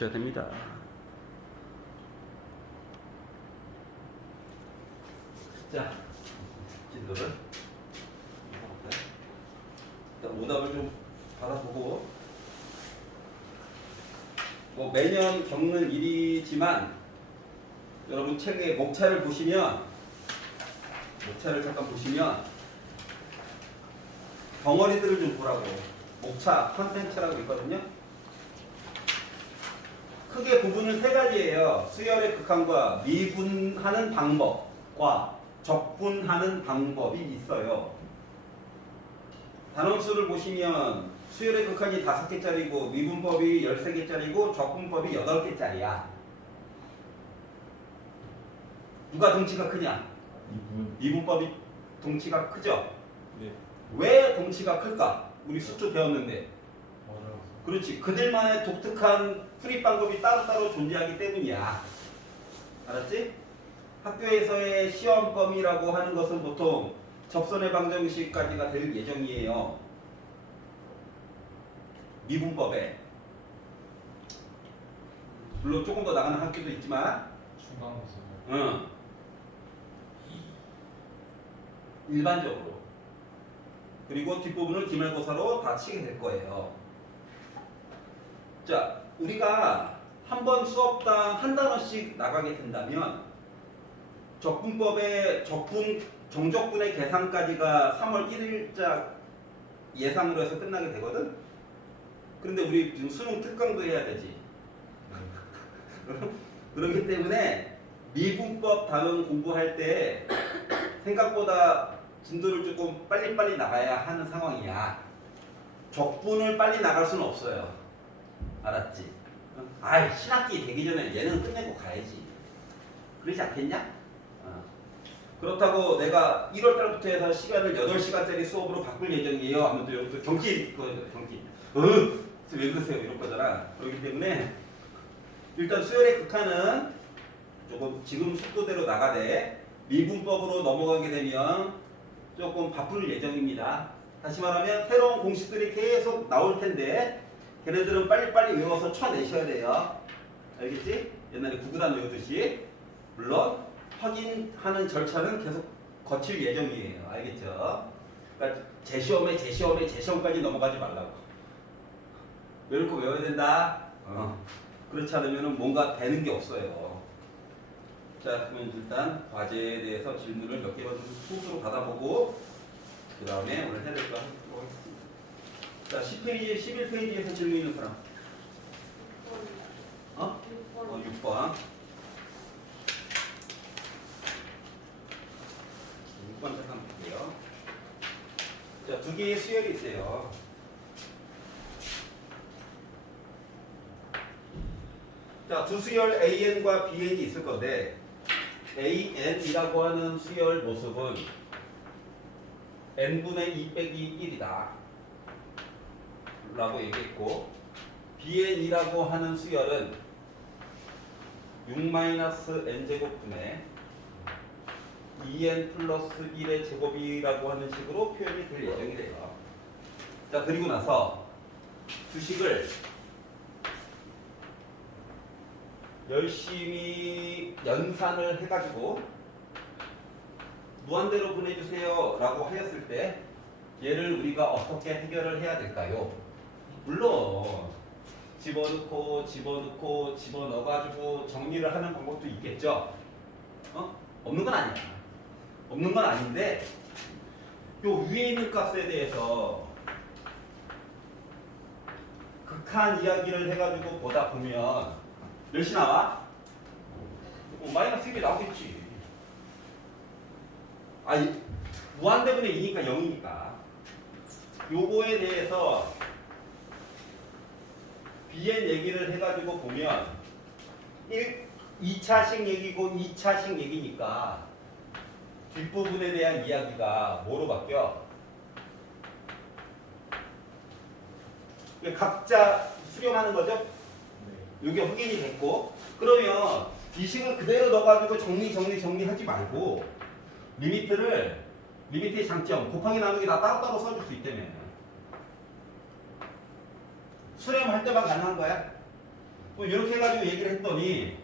하셔야 됩니다. 자, 진도를 일단 오답을 좀 받아보고, 뭐 매년 겪는 일이지만 여러분 책의 목차를 잠깐 보시면 덩어리들을 좀 보라고. 목차 컨텐츠라고 있거든요. 크게 부분은 세 가지예요. 수열의 극한과 미분하는 방법과 적분하는 방법이 있어요. 단원수를 보시면 수열의 극한이 5개짜리고 미분법이 13개짜리고 적분법이 8개짜리야. 누가 덩치가 크냐? 미분법이 덩치가 크죠? 네. 왜 덩치가 클까? 우리 수초 배웠는데. 맞아요. 그렇지. 그들만의 독특한 풀이 방법이 따로따로 존재하기 때문이야. 알았지? 학교에서의 시험 범위라고 하는 것은 보통 접선의 방정식까지가 될 예정이에요. 미분법에. 물론 조금 더 나가는 학교도 있지만, 중간고사. 일반적으로. 그리고 뒷부분을 기말고사로 다 치게 될 거예요. 자, 우리가 한 번 수업당 한 단원씩 나가게 된다면 적분법의 정적분의 계산까지가 3월 1일자 예상으로 해서 끝나게 되거든. 그런데 우리 지금 수능 특강도 해야 되지. 그렇기 때문에 미분법 단원 공부할 때 생각보다 진도를 조금 빨리빨리 나가야 하는 상황이야. 적분을 빨리 나갈 수는 없어요. 알았지? 아이, 신학기 되기 전에 얘는 끝내고 가야지. 그러지 않겠냐? 그렇다고 내가 1월 달부터 해서 시간을 8시간짜리 수업으로 바꿀 예정이에요. 아무튼 여러분들 경기. 왜 그러세요? 이럴 거잖아. 그렇기 때문에 일단 수열의 극한은 조금 지금 속도대로 나가되 미분법으로 넘어가게 되면 조금 바쁠 예정입니다. 다시 말하면 새로운 공식들이 계속 나올 텐데 걔네들은 빨리빨리 외워서 쳐내셔야 돼요. 알겠지? 옛날에 구구단 외우듯이. 물론 확인하는 절차는 계속 거칠 예정이에요. 알겠죠? 그러니까 재시험까지 넘어가지 말라고. 외울 거 외워야 된다. 그렇지 않으면 뭔가 되는 게 없어요. 자, 그러면 일단 과제에 대해서 질문을 몇 개만 소수로 받아보고 그 다음에 오늘 해야 될 거 하도록 하겠습니다. 자, 10페이지, 11페이지에서 질문 있는 사람. 6번. 6번 잠깐 볼게요. 자, 두 개의 수열이 있어요. 자, 두 수열 AN과 BN이 있을 건데 AN이라고 하는 수열 모습은 n분의 2 빼기 1이다 라고 얘기했고, BN이라고 하는 수열은 6-n제곱분의 2n 플러스 1의 제곱이라고 하는 식으로 표현이 될 예정이 돼요. 자, 그리고 나서 주식을 열심히 연산을 해가지고 무한대로 보내주세요 라고 하였을 때 얘를 우리가 어떻게 해결을 해야 될까요? 물론 집어넣어가지고 정리를 하는 방법도 있겠죠. 없는 건 아니야. 없는 건 아닌데 요 위에 있는 값에 대해서 극한 이야기를 해가지고 보다 보면 몇이 나와? 마이너스 1이 나오겠지. 무한대분의 2니까 0이니까 요거에 대해서 BN 얘기를 해가지고 보면 2차식 얘기고 2차식 얘기니까 뒷부분에 대한 이야기가 뭐로 바뀌어? 각자 수렴하는 거죠? 이게 확인이 됐고, 그러면 이 식을 그대로 넣어가지고 정리하지 말고 리미트의 장점, 곱하기 나누기 다 따로따로 써줄 수 있다며. 수렴할 때만 가능한 거야. 뭐 이렇게 해가지고 얘기를 했더니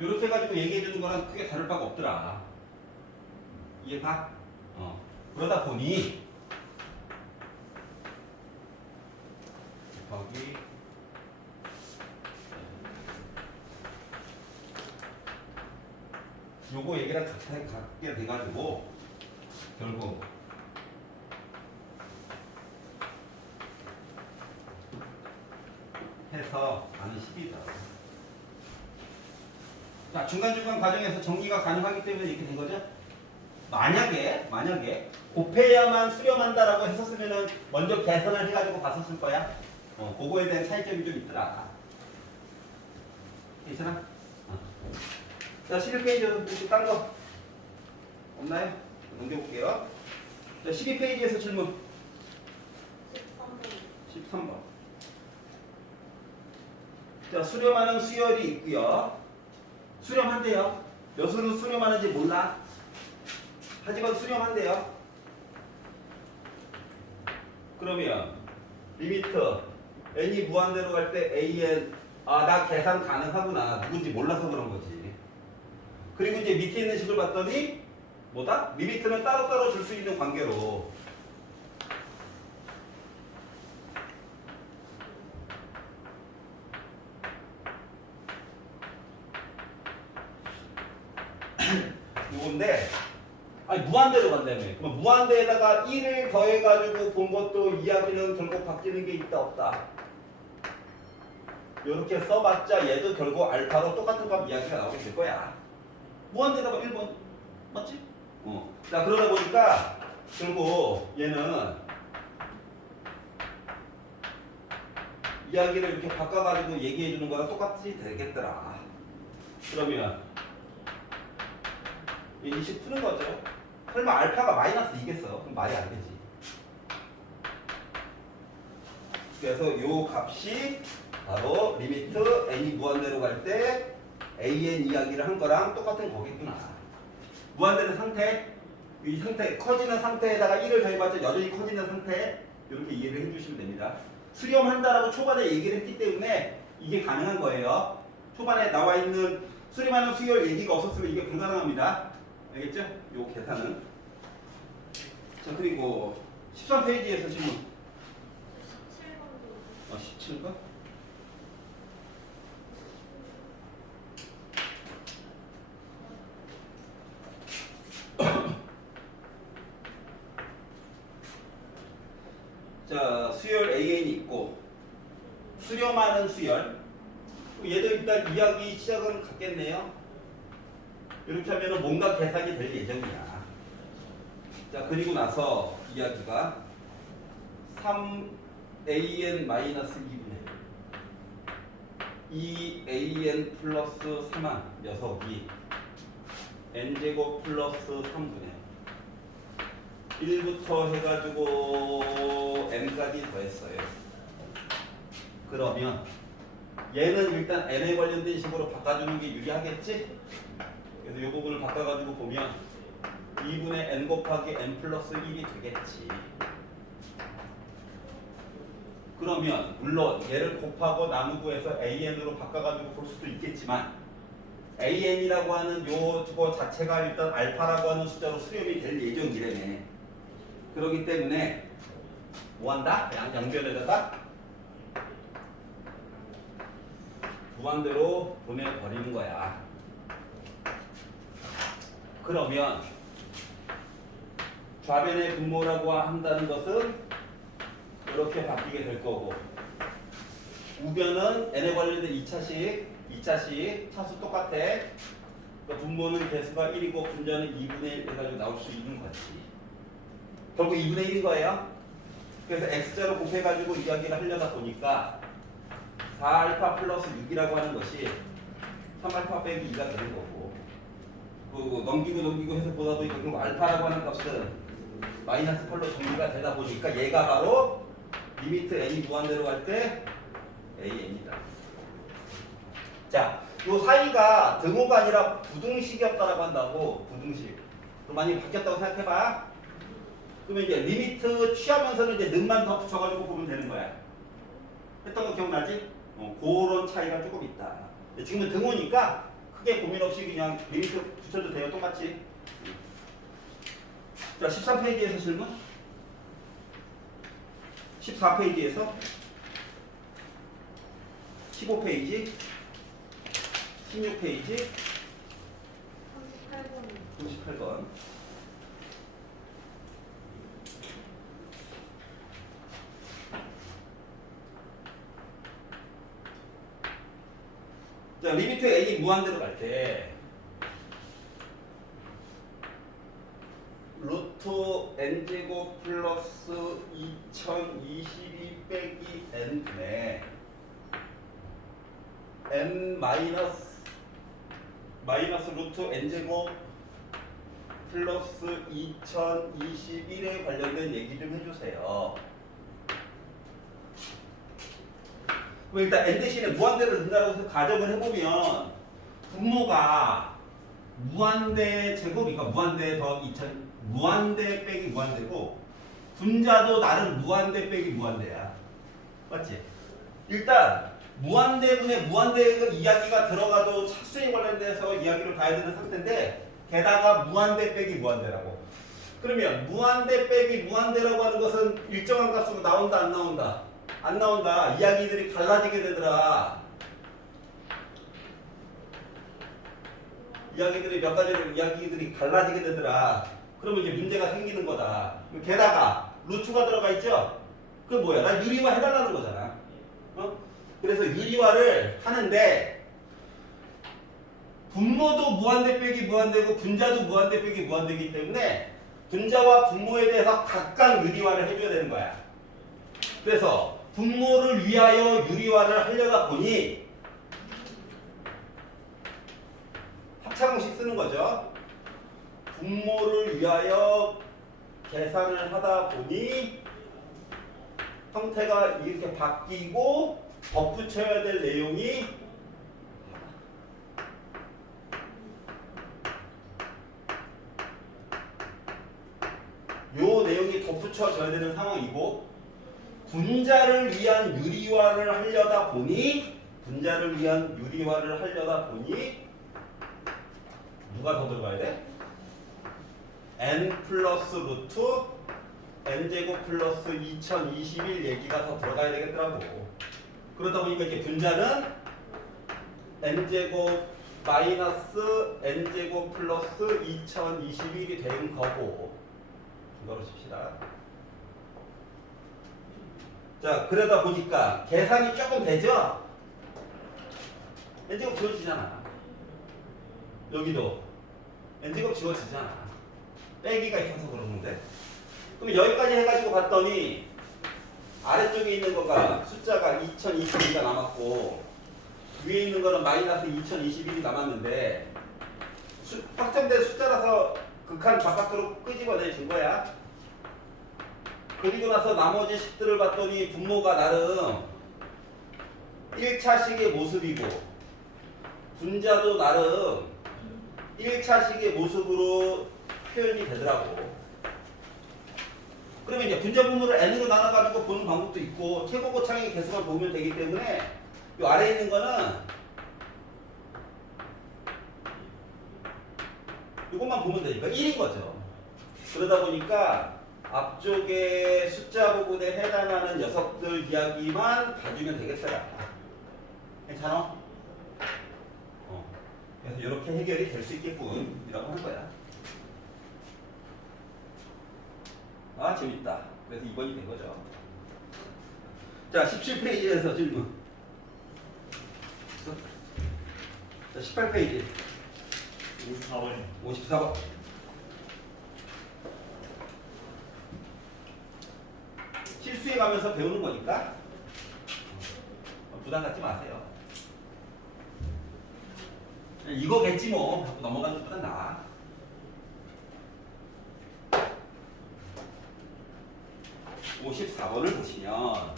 이렇게 해가지고 얘기해주는 거랑 크게 다를 바가 없더라. 이해가? 그러다 보니 곱하기 요거 얘기랑 같게 돼가지고 결국 해서 나는 10이다. 자, 중간중간 과정에서 정리가 가능하기 때문에 이렇게 된 거죠. 만약에 곱해야만 수렴한다라고 했었으면은 먼저 계산을 해가지고 봤었을 거야. 그거에 대한 차이점이 좀 있더라. 괜찮아? 자, 11페이지 딴 거 없나요? 넘겨볼게요. 자, 12페이지에서 질문 13번. 자, 수렴하는 수열이 있고요. 수렴한대요. 몇으로 수렴하는지 몰라. 하지만 수렴한대요. 그러면 리미트 n이 무한대로 갈 때 an 나 계산 가능하구나. 누군지 몰라서 그런 거지. 그리고 이제 밑에 있는 식을 봤더니 뭐다? 리미트는 따로따로 줄 수 있는 관계로 이건데 무한대로 간다며. 그럼 무한대에다가 1을 더해가지고 본 것도 이야기는 결국 바뀌는 게 있다 없다. 이렇게 써봤자 얘도 결국 알파로 똑같은 값 이야기가 나오게 될 거야. 무한대에다가 1번 맞지? 자, 그러다 보니까 결국 얘는 이야기를 이렇게 바꿔가지고 얘기해 주는 거랑 똑같이 되겠더라. 그러면 이식 푸는 거죠. 설마 알파가 마이너스 2겠어? 그럼 말이 안 되지. 그래서 요 값이 바로 리미트 n이 무한대로 갈 때 an 이야기를 한 거랑 똑같은 거겠구나. 무한대는 상태, 이 상태 커지는 상태에다가 1을 더해봤자 여전히 커지는 상태, 이렇게 이해를 해주시면 됩니다. 수렴한다라고 초반에 얘기를 했기 때문에 이게 가능한 거예요. 초반에 나와 있는 수렴하는 수열 얘기가 없었으면 이게 불가능합니다. 알겠죠? 요 계산은. 자, 그리고 13페이지에서 질문. 17번? 자, 수열 AN이 있고 수렴하는 수열. 얘도 일단 이야기 시작은 같겠네요. 이렇게 하면 뭔가 계산이 될 예정이야. 자, 그리고 나서 이야기가 3an-2분의 2an 플러스 3한 녀석이 n제곱 플러스 3분의 1부터 해가지고 n까지 더했어요. 그러면 얘는 일단 n에 관련된 식으로 바꿔주는 게 유리하겠지? 그래서 이 부분을 바꿔가지고 보면 2분의 n 곱하기 n 플러스 1이 되겠지. 그러면 물론 얘를 곱하고 나누고 해서 an으로 바꿔가지고 볼 수도 있겠지만 an이라고 하는 요거 자체가 일단 알파라고 하는 숫자로 수렴이 될 예정이라네. 그렇기 때문에 뭐한다? 양변에다가 무한대로 보내버리는 거야. 그러면 좌변의 분모라고 한다는 것은 이렇게 바뀌게 될 거고, 우변은 n에 관련된 2차식 차수 똑같아. 그러니까 분모는 개수가 1이고 분자는 2분의 1 해가지고 나올 수 있는 거지. 결국 2분의 1인 거예요. 그래서 x자로 곱해가지고 이야기를 하려다 보니까 4알파 플러스 6이라고 하는 것이 3알파 빼기 2가 되는 거고, 그리고 넘기고 해서 보다도 결국 알파라고 하는 값은 마이너스 8로 정리가 되다 보니까 얘가 바로 리미트 n이 무한대로 갈 때 an이다. 자, 요 사이가 등호가 아니라 부등식이었다라고 한다고. 부등식. 그럼 많이 바뀌었다고 생각해봐. 그러면 이제 리미트 취하면서는 이제 는만 더 붙여가지고 보면 되는 거야. 했던 거 기억나지? 그런 차이가 조금 있다. 지금은 등호니까 크게 고민 없이 그냥 리미트 붙여도 돼요. 똑같이. 자, 13페이지에서 질문. 14페이지에서 15페이지 16페이지 38번 자, 리미트 n이 무한대로 갈 때 루트 n제곱 플러스 2022 빼기 n분의 n 마이너스 루트 n제곱 플러스 2021에 관련된 얘기 좀 해주세요. 그럼 일단 n 대신에 무한대를 둔다고 가정을 해보면 분모가 무한대 제곱이니까 무한대 더 2000 무한대 빼기 무한대고 분자도 나름 무한대 빼기 무한대야. 맞지? 일단 무한대분의 무한대 이야기가 들어가도 차수에 관련돼서 이야기를 봐야 되는 상태인데 게다가 무한대 빼기 무한대라고. 그러면 무한대 빼기 무한대라고 하는 것은 일정한 값으로 나온다 안 나온다? 안 나온다. 이야기들이 갈라지게 되더라. 이야기들이 몇 가지로 이야기들이 갈라지게 되더라. 그러면 이제 문제가 생기는 거다. 게다가 루트가 들어가 있죠? 그 뭐야? 나 유리화 해달라는 거잖아. 그래서 유리화를 하는데 분모도 무한대 빼기 무한대고 분자도 무한대 빼기 무한대이기 때문에 분자와 분모에 대해서 각각 유리화를 해줘야 되는 거야. 그래서 분모를 위하여 유리화를 하려다 보니 합차공식 쓰는 거죠. 분모를 위하여 계산을 하다 보니 형태가 이렇게 바뀌고 덧붙여야 될 내용이 요 내용이 덧붙여져야 되는 상황이고 분자를 위한 유리화를 하려다 보니 누가 더 들어가야 돼? n 플러스 루트 n제곱 플러스 2021 얘기가 더 들어가야 되겠더라고. 그러다 보니까 이제 분자는 n제곱 마이너스 n제곱 플러스 2021이 된 거고 이거로 칩시다. 자, 그러다 보니까 계산이 조금 되죠? n제곱 지워지잖아. 여기도 n제곱 지워지잖아. 빼기가 있어서 그러는데. 그럼 여기까지 해가지고 봤더니 아래쪽에 있는 거가 숫자가 2022가 남았고 위에 있는 거는 마이너스 2021이 남았는데 확정된 숫자라서 극한 바깥으로 끄집어내 준 거야. 그리고 나서 나머지 식들을 봤더니 분모가 나름 1차식의 모습이고 분자도 나름 1차식의 모습으로 표현이 되더라고. 그러면 이제 분자 분모를 n으로 나눠가지고 보는 방법도 있고 최고 고창의 개수만 보면 되기 때문에 이 아래에 있는 거는 이것만 보면 되니까 1인 거죠. 그러다 보니까 앞쪽에 숫자 부분에 해당하는 녀석들 이야기만 봐주면 되겠어요. 괜찮아? 그래서 이렇게 해결이 될 수 있겠군 이라고 하는 거야. 아, 재밌다. 그래서 2번이 된 거죠. 자, 17페이지에서 질문. 자, 18페이지. 54번이요. 54번. 실수해 가면서 배우는 거니까 부담 갖지 마세요. 이거겠지 뭐. 자꾸 넘어가는 것보다 나아. 54번을 보시면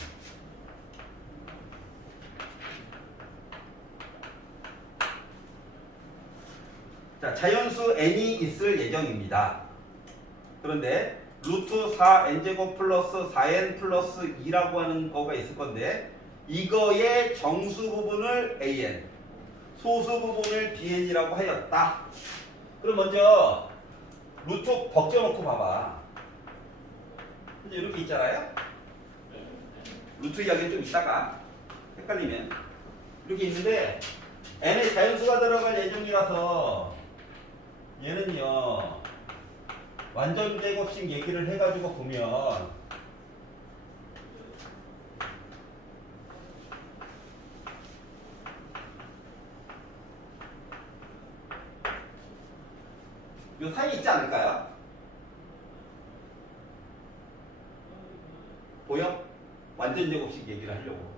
자, 자연수 n이 있을 예정입니다. 그런데 루트 4n제곱 플러스 4n 플러스 2라고 하는 거가 있을 건데 이거의 정수 부분을 an, 소수 부분을 bn이라고 하였다. 그럼 먼저 루트 벗겨놓고 봐봐. 이제 이렇게 있잖아요. 루트 이야기는 좀 이따가 헷갈리면 이렇게 있는데 n에 자연수가 들어갈 예정이라서 얘는요 완전 제곱식 얘기를 해가지고 보면 요 사이에 있지 않을까요? 보여? 완전 제곱식 얘기를 하려고.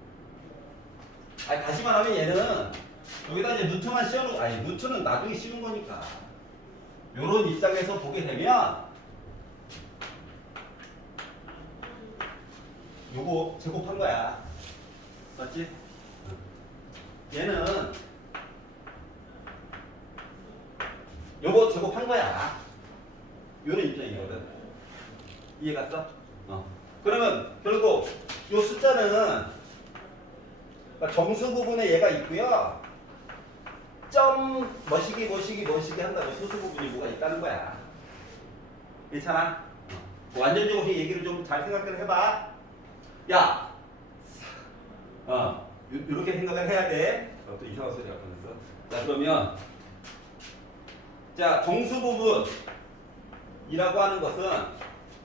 아니 다시만 하면 얘는 여기다 이제 루트만 씌워놓고, 아니 루트는 나중에 씌운 거니까 요런 입장에서 보게 되면 요거 제곱한 거야. 맞지? 얘는 요거 제곱한 거야. 요런 입장이거든. 이해 갔어? 그러면 결국 요 숫자는 그러니까 정수 부분에 얘가 있고요. 점 뭐시기 한다고 소수 부분이 뭐가 있다는 거야. 괜찮아? 완전 제곱식 얘기를 좀 잘 생각을 해봐. 야, 이렇게 생각을 해야 돼. 또 이상한 소리가 보냈어. 자, 그러면 자 정수 부분이라고 하는 것은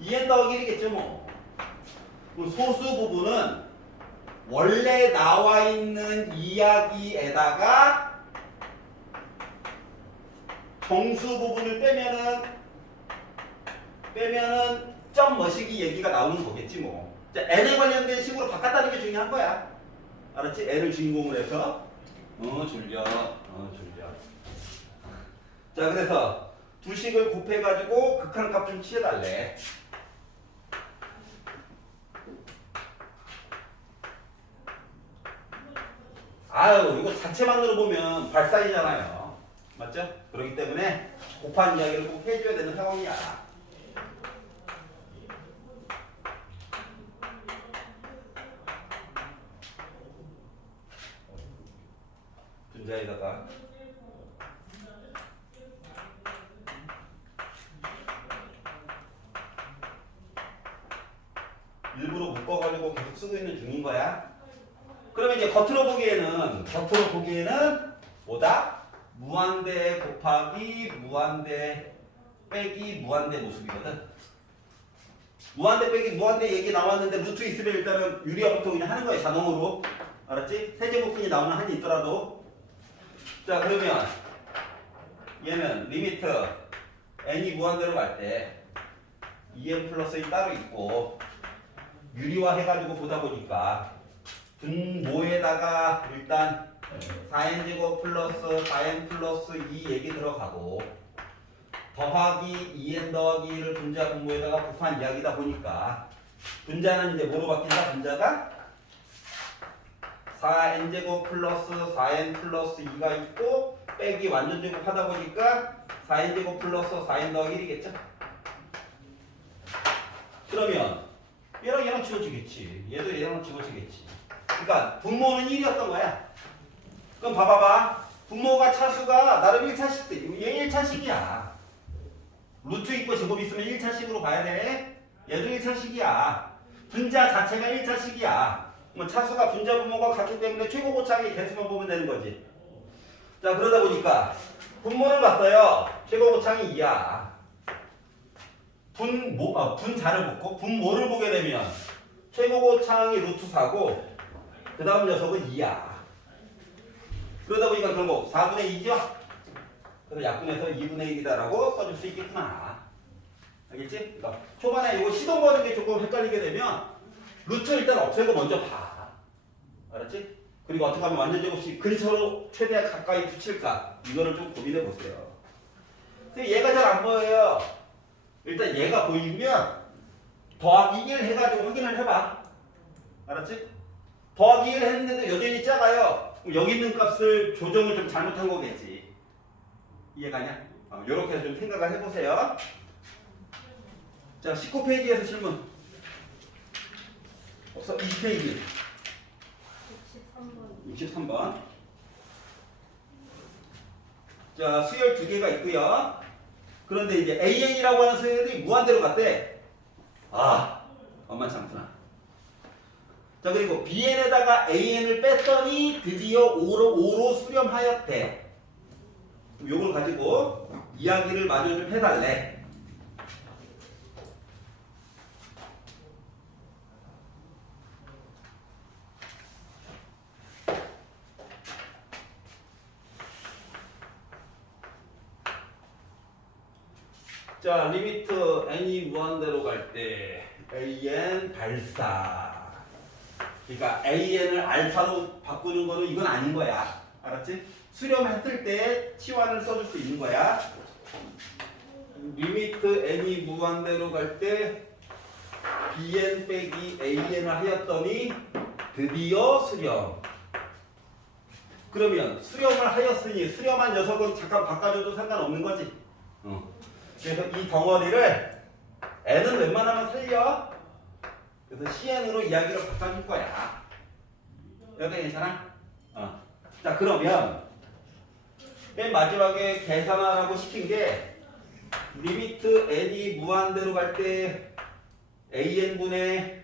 2n 더하기 1이겠죠 뭐. 그리고 소수 부분은 원래 나와 있는 이야기에다가 정수 부분을 빼면은 점 뭐시기 얘기가 나오는 거겠지 뭐. 자, n에 관련된 식으로 바꿨다는 게 중요한 거야. 알았지? n을 주인공으로 해서 졸려. 자, 그래서 두 식을 곱해가지고 극한값 좀 취해달래. 아유, 이거 자체만으로 보면 발사이잖아요. 맞죠? 그렇기 때문에 곱한 이야기를 꼭 해줘야 되는 상황이야. 분자에다가 일부러 묶어가지고 계속 쓰고 있는 중인 거야. 그러면 이제 겉으로 보기에는 뭐다? 무한대 곱하기 무한대 빼기 무한대 모습이거든. 무한대 빼기 무한대 얘기 나왔는데 루트 있으면 일단은 유리화부터 그냥 하는 거야 자동으로. 알았지? 세제곱근이 나오는 한이 있더라도. 자, 그러면 얘는 리미트 n이 무한대로 갈 때 2n 플러스 1 따로 있고 유리화 해가지고 보다 보니까 분모에다가 일단 4n제곱 플러스 4n 플러스 2 얘기 들어가고 더하기 2n 더하기 1을 분자 분모에다가 곱한 이야기다 보니까 분자는 이제 뭐로 바뀐다? 분자가 4n제곱 플러스 4n 플러스 2가 있고 빼기 완전 제곱 하다 보니까 4n제곱 플러스 4n 더하기 1이겠죠? 그러면 얘랑 지워지겠지. 얘도 얘랑 지워지겠지. 그러니까 분모는 1이었던 거야. 그럼 봐봐봐. 분모가 차수가 나름 1차식, 얘 1차식이야. 루트 있고 제곱 있으면 1차식으로 봐야 돼. 얘도 1차식이야. 분자 자체가 1차식이야. 뭐 차수가 분자 분모가 같기 때문에 최고 고차의 개수만 보면 되는 거지. 자, 그러다 보니까 분모를 봤어요. 최고 고차이 2야. 분자를 보고 분모를 보게 되면 최고고창이 루트 4고 그 다음 녀석은 2야. 그러다 보니까 결국 4분의 2죠? 그래서 약분해서 2분의 1이다라고 써줄 수 있겠구나. 알겠지? 그러니까 초반에 이거 시동 거는 게 조금 헷갈리게 되면 루트 일단 없애고 먼저 봐. 알았지? 그리고 어떻게 하면 완전 제곱식 근처로 최대한 가까이 붙일까? 이거를 좀 고민해 보세요. 근데 얘가 잘 안 보여요. 일단 얘가 보이면 더하기 1 해가지고 확인을 해봐. 알았지? 더하기 1 했는데도 여전히 작아요. 그럼 여기 있는 값을 조정을 좀 잘못한 거겠지. 이해가냐? 이렇게 좀 생각을 해보세요. 자, 19페이지에서 질문. 없어, 20페이지. 63번. 자, 수열 두 개가 있고요. 그런데 이제 AN이라고 하는 수열이 무한대로 갔대. 만만치 않구나. 자, 그리고 BN에다가 AN을 뺐더니 드디어 O로 수렴하였대. 요걸 가지고 이야기를 마저 좀 해달래. 자, 리미트 n이 무한대로 갈 때 an 발사. 그러니까 an을 알파로 바꾸는 거는 이건 아닌 거야. 알았지? 수렴했을 때 t1을 써줄 수 있는 거야. 리미트 n이 무한대로 갈 때 bn 빼기 an을 하였더니 드디어 수렴. 그러면 수렴을 하였으니 수렴한 녀석은 잠깐 바꿔줘도 상관없는 거지. 그래서 이 덩어리를 n은 웬만하면 살려. 그래서 cn으로 이야기를 바꿔줄 거야. 여기 괜찮아? 자, 그러면 맨 마지막에 계산하라고 시킨 게 리미트 n이 무한대로 갈 때 an분의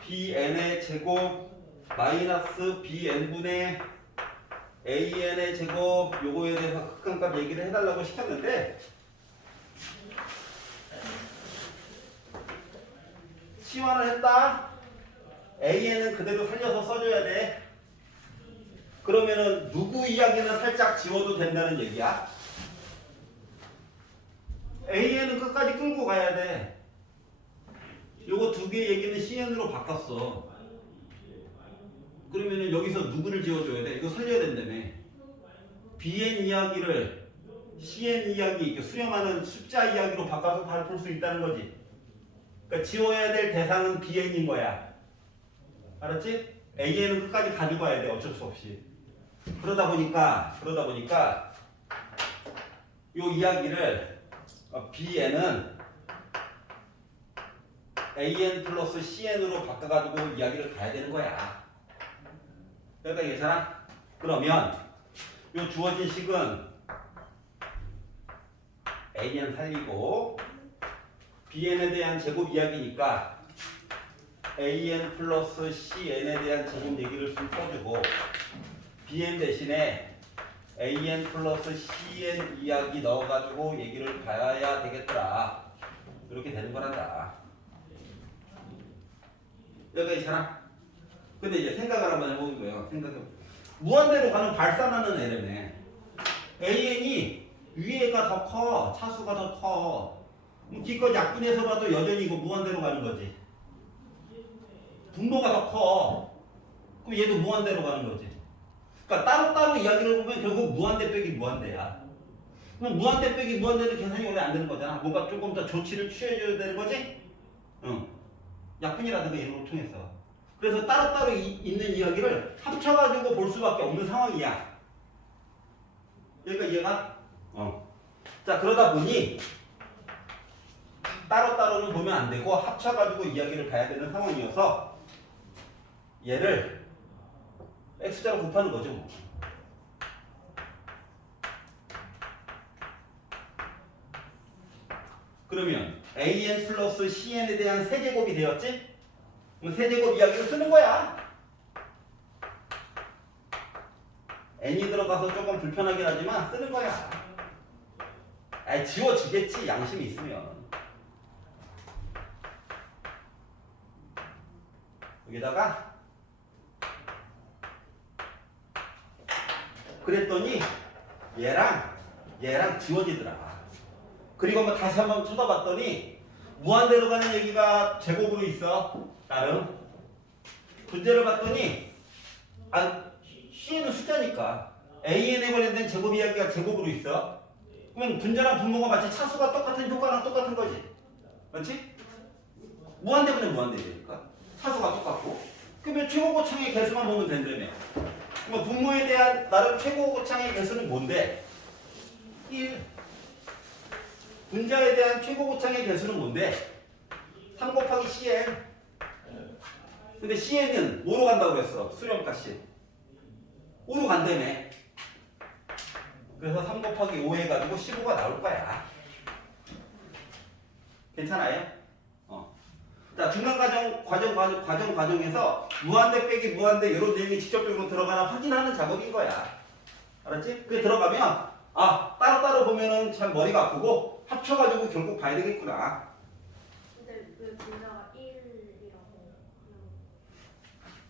bn의 제곱 마이너스 bn분의 an의 제곱 요거에 대해서 극한값 얘기를 해달라고 시켰는데 치환을 했다. an은 그대로 살려서 써줘야 돼. 그러면은 누구 이야기는 살짝 지워도 된다는 얘기야. an은 끝까지 끌고 가야 돼. 요거 두 개 얘기는 cn으로 바꿨어. 그러면은 여기서 누구를 지워줘야 돼? 이거 살려야 된다며. bn 이야기를 cn 이야기, 수렴하는 숫자 이야기로 바꿔서 바로 풀 수 있다는 거지. 그러니까 지워야 될 대상은 bn인 거야. 알았지? an은 끝까지 가지고 와야 돼. 어쩔 수 없이. 그러다 보니까 요 이야기를 bn은 an 플러스 cn으로 바꿔가지고 이야기를 가야 되는 거야. 여기까지 괜찮아? 그러면 요 주어진 식은 an 살리고 bn에 대한 제곱 이야기니까 an 플러스 cn에 대한 제곱 얘기를 좀 써주고 bn 대신에 an 플러스 cn 이야기 넣어가지고 얘기를 가야 되겠더라. 이렇게 되는 거란다. 여기까지 괜찮아? 근데 이제 생각을 한번 해보는 거예요. 무한대로 가는 발산하는 애래네. an이 위에가 더 커, 차수가 더 커. 기껏 약분해서 봐도 여전히 이거 무한대로 가는 거지. 분모가 더 커. 그럼 얘도 무한대로 가는 거지. 그러니까 따로따로 이야기를 보면 결국 무한대 빼기 무한대야. 그럼 무한대 빼기 무한대는 계산이 원래 안 되는 거잖아. 뭔가 조금 더 조치를 취해줘야 되는 거지? 약분이라든가 이런 걸 통해서. 그래서 따로따로 있는 이야기를 합쳐가지고 볼 수밖에 없는 상황이야. 여기가 이해가? 자, 그러다 보니 따로따로는 보면 안 되고 합쳐가지고 이야기를 봐야 되는 상황이어서 얘를 x자로 곱하는 거죠. 뭐. 그러면 an 플러스 cn에 대한 세제곱이 되었지? 그럼 세제곱 이야기를 쓰는 거야. n이 들어가서 조금 불편하긴 하지만 쓰는 거야. 지워지겠지, 양심이 있으면. 여기다가 그랬더니 얘랑 지워지더라. 그리고 한번 다시 한번 쳐다봤더니 무한대로 가는 얘기가 제곱으로 있어. 나름 분제를 봤더니 c는 숫자니까 an에 관련된 제곱 이야기가 제곱으로 있어. 그러면 분자랑 분모가 마치 차수가 똑같은 효과랑 똑같은 거지. 그렇지? 무한대분의 무한대니까 차수가 똑같고. 그러면 최고고창의 개수만 보면 된다며. 그럼 분모에 대한 나름 최고고창의 개수는 뭔데? 1. 분자에 대한 최고 고창의 개수는 뭔데? 3 곱하기 cn. 근데 cn은 뭐로 간다고 그랬어? 수렴값이 5로 간다며. 그래서 3 곱하기 5 해가지고 15가 나올 거야. 괜찮아요? 자, 중간 과정에서 무한대 빼기 무한대 이런 내용이 직접적으로 들어가나 확인하는 작업인 거야. 알았지? 그게 들어가면 따로따로 보면은 참 머리가 아프고 합쳐가지고 결국 봐야 되겠구나. 근데 왜 분자가 1이라고?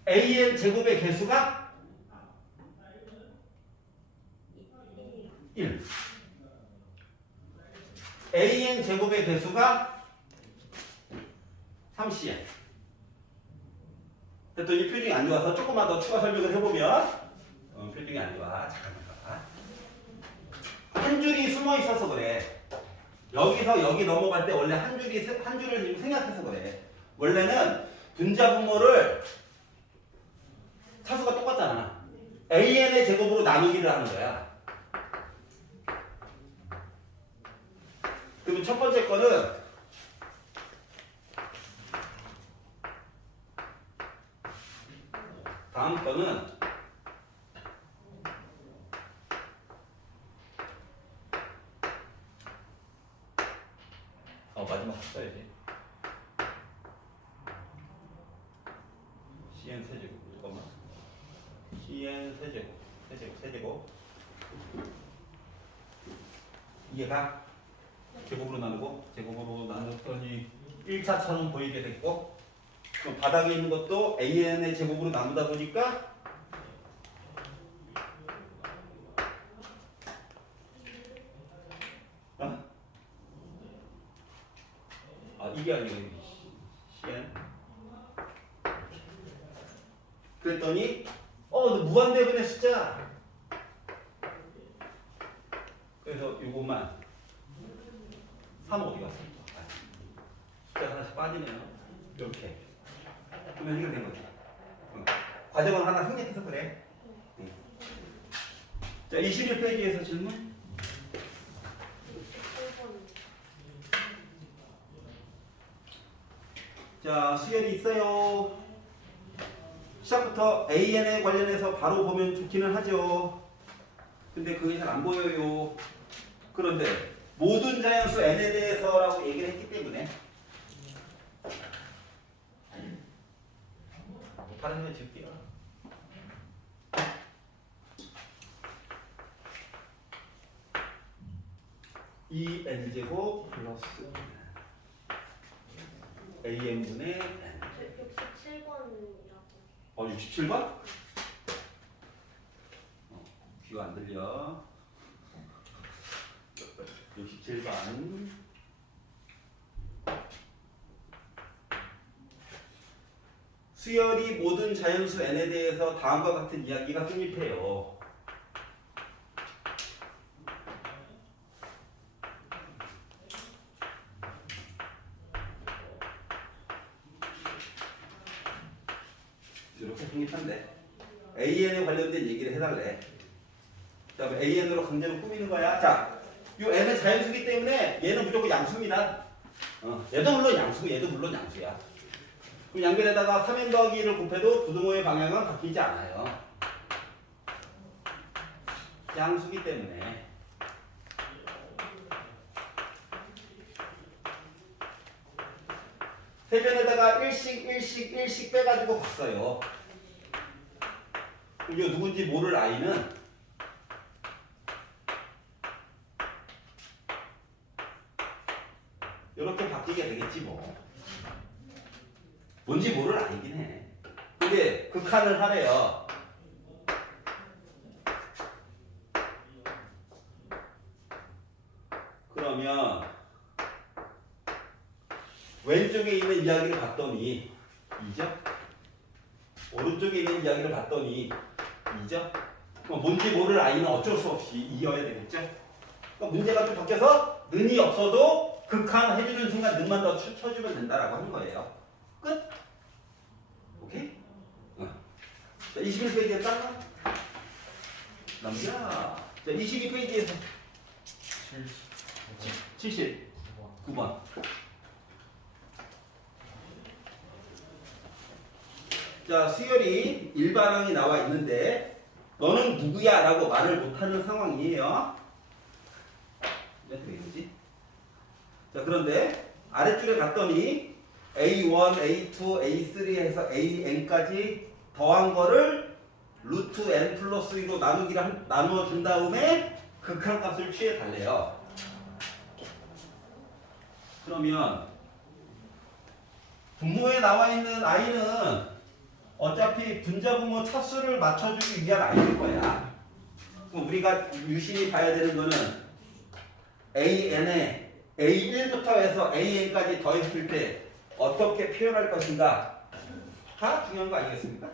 an 제곱의 개수가 1. an 제곱의 개수가 3cn. 그랬더니 표준이 안 좋아서 조금만 더 추가 설명을 해보면 표준이 안 좋아. 잠깐만 봐. 한 줄이 숨어 있어서 그래. 여기서 여기 넘어갈 때 원래 한 줄을 지금 생략해서 그래. 원래는 분자 분모를 차수가 똑같잖아. an의 제곱으로 나누기를 하는 거야. 그러면 첫 번째 거는 다음 거는 마지막 써야지. cn 세제곱. 잠깐만. cn 세제곱. 이해가? 제곱으로 나누더니 1차처럼 보이게 됐고, 그럼 바닥에 있는 것도 an의 제곱으로 나누다 보니까 이게 아니고 cn. 그랬더니 무한대분의 숫자. 그래서 요것만 3 어디 갔어? 숫자가 하나씩 빠지네요. 이렇게. 그러면 해결된 거지. 과정을 하나 생략해서 그래. 자, 21페이지에서 질문. 17번. 자, 수열이 있어요. 시작부터 AN에 관련해서 바로 보면 좋기는 하죠. 근데 그게 잘 안 보여요. 그런데 모든 자연수 n에 대해서라고 얘기를 했기 때문에 다른 거 줄게요. 이 n제곱 플러스 an분의 n. 67번이라고. 67번? 귀가 안 들려. 67번. 수열이 모든 자연수 n에 대해서 다음과 같은 이야기가 성립해요. 이렇게 성립한대. AN에 관련된 얘기를 해달래. 자, AN으로 강제로 꾸미는 거야. 자, 요 n은 자연수기 때문에 얘는 무조건 양수입니다. 얘도 물론 양수고 얘도 물론 양수야. 그럼 양변에다가 3n 더하기 1을 곱해도 부등호의 방향은 바뀌지 않아요. 양수기 때문에. 세변에다가 1씩 빼가지고 봤어요. 이게 누군지 모를 아이는 이렇게 바뀌게 되겠지 뭐. 뭔지 모를 아이긴 해. 근데 극한을 하래요. 그러면 왼쪽에 있는 이야기를 봤더니 2죠? 오른쪽에 있는 이야기를 봤더니 2죠? 그럼 뭔지 모를 아이는 어쩔 수 없이 이어야 되겠죠? 그러니까 문제가 좀 바뀌어서 는이 없어도 극한 해주는 순간 는만 더 쳐주면 된다라고 하는 거예요. 끝? 오케이? 자, 21페이지에 따라 남자. 자, 22페이지에서 79번. 자, 수열이 일반항이 나와 있는데 너는 누구야? 라고 말을 못하는 상황이에요. 어떻게 되지? 자, 그런데 아랫줄에 갔더니 A1, A2, A3 해서 AN까지 더한 거를 루트 n 플러스 2로 나누어 준 다음에 극한값을 취해 달래요. 그러면 분모에 나와 있는 i는 어차피 분자분모 차수를 맞춰주기 위한 i일 거야. 그럼 우리가 유심히 봐야 되는 거는 an에 a1부터 해서 an까지 더했을 때 어떻게 표현할 것인가 가 중요한 거 아니겠습니까?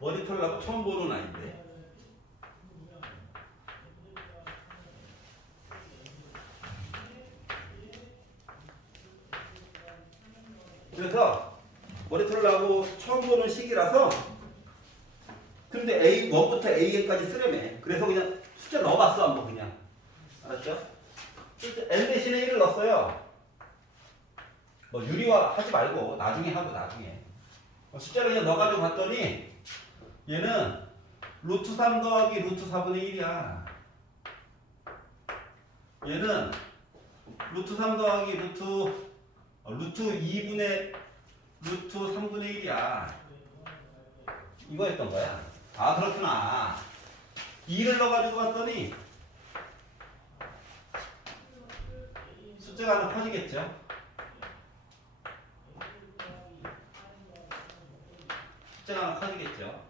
머리털 나고 처음 보는 아이인데. 그래서 머리털 나고 처음 보는 시기라서 근데 A1부터 AN까지 쓰려면 그래서 그냥 숫자 넣어봤어 한번 그냥. 알았죠? n 대신에 1을 넣었어요. 뭐 유리화 하지 말고 나중에 하고 나중에 숫자를 그냥 넣어가지고 봤더니 얘는 루트 3 더하기 루트 4분의 1이야. 얘는 루트 3 더하기 루트 2분의 루트 3분의 1이야. 이거였던 거야. 아, 그렇구나. 2를 넣어가지고 봤더니 숫자가 하나 커지겠죠. 숫자가 하나 커지겠죠.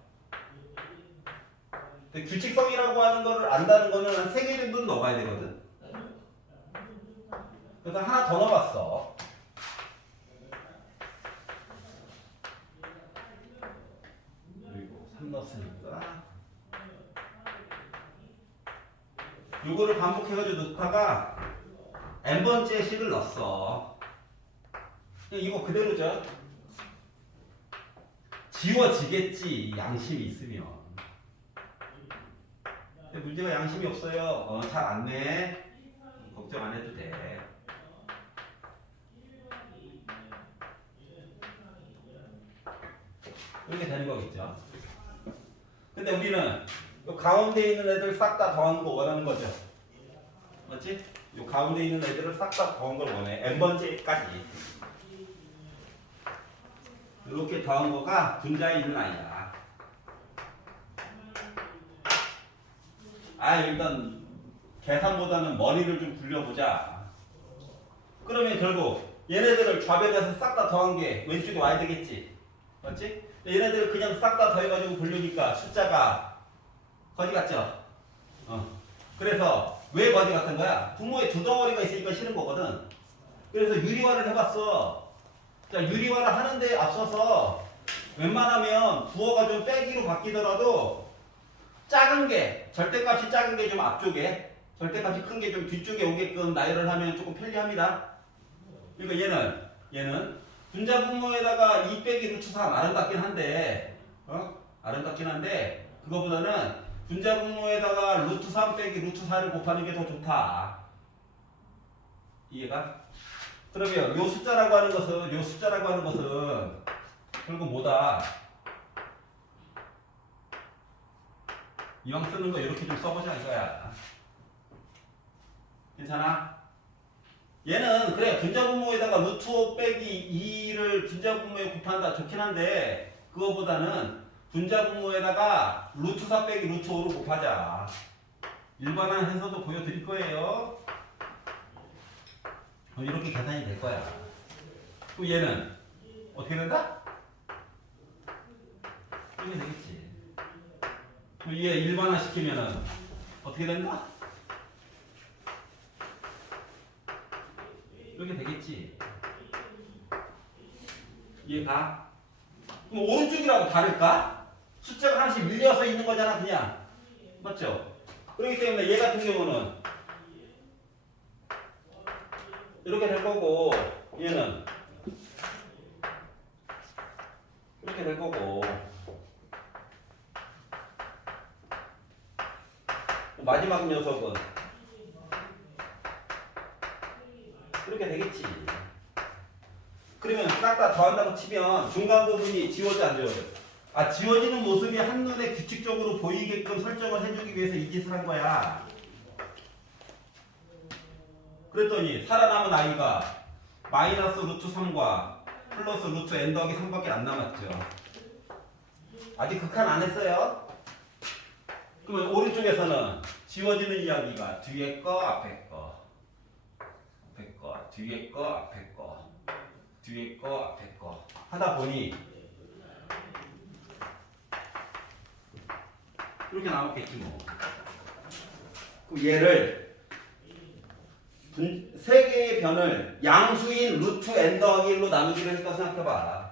근데 규칙성이라고 하는 거를 안다는 거는 한 3개 정도는 넣어가야 되거든. 그래서 하나 더 넣어봤어. 그리고 3 넣었으니까 요거를 반복해가지고 넣다가 n번째 식을 넣었어. 이거 그대로죠. 지워지겠지, 양심이 있으면. 근데 문제가 양심이 없어요. 잘 안 내. 걱정 안 해도 돼. 이렇게 되는 거겠죠. 근데 우리는 요 가운데 있는 애들 싹 다 더한 거 원하는 거죠. 맞지? 요 가운데 있는 애들을 싹 다 더한 걸 원해. n번째까지. 이렇게 더한 거가 분자에 있는 아이야. 일단 계산보다는 머리를 좀 굴려보자. 그러면 결국 얘네들을 좌변에서 싹 다 더한 게 왼쪽에 와야 되겠지. 맞지? 얘네들을 그냥 싹 다 더해가지고 굴리니까 숫자가 거지 같죠? 그래서 왜 거지 같은 거야? 분모에 두 덩어리가 있으니까 싫은 거거든. 그래서 유리화를 해봤어. 자, 유리화를 하는데 앞서서 웬만하면 부호가 좀 빼기로 바뀌더라도 작은 게, 절대값이 작은 게 좀 앞쪽에, 절대값이 큰 게 좀 뒤쪽에 오게끔 나열을 하면 조금 편리합니다. 그러니까 얘는 분자 분모에다가 2 빼기 루트 3 아름답긴 한데, 아름답긴 한데, 그거보다는 분자 분모에다가 루트 3 빼기 루트 4를 곱하는 게 더 좋다. 이해가? 그러면 요 숫자라고 하는 것은 결국 뭐다? 이왕 쓰는 거 이렇게 좀 써보자 이거야. 괜찮아? 얘는 그래 분자분모에다가 루트 5 빼기 2를 분자분모에 곱한다 좋긴 한데 그거보다는 분자분모에다가 루트 4 빼기 루트 5를 곱하자. 일반화 해서도 보여드릴 거예요. 이렇게 계산이 될 거야. 그럼 얘는 어떻게 된다? 이렇게 되겠지. 그럼 얘 일반화 시키면은 어떻게 된다? 이렇게 되겠지. 이해가? 그럼 오른쪽이라고 다를까? 숫자가 하나씩 밀려서 있는 거잖아 그냥. 맞죠? 그렇기 때문에 얘 같은 경우는 이렇게 될 거고 얘는 이렇게 될 거고 마지막 녀석은 이렇게 되겠지. 그러면 싹 다 더한다고 치면 중간 부분이 지워져 안 지워져? 아, 지워지는 모습이 한눈에 규칙적으로 보이게끔 설정을 해주기 위해서 이 짓을 한 거야. 그랬더니 살아남은 아이가 마이너스 루트 3과 플러스 루트 n 더하기 3밖에 안 남았죠. 아직 극한 안 했어요. 그러면 오른쪽에서는 지워지는 이야기가 뒤에 거, 앞에 거, 앞에 거, 뒤에 거, 앞에 거, 뒤에 거, 앞에 거 하다 보니 이렇게 나왔겠지 뭐. 그럼 얘를 세 개의 변을 양수인 루트 n 더하기 1로 나누기로 했다고 생각해봐.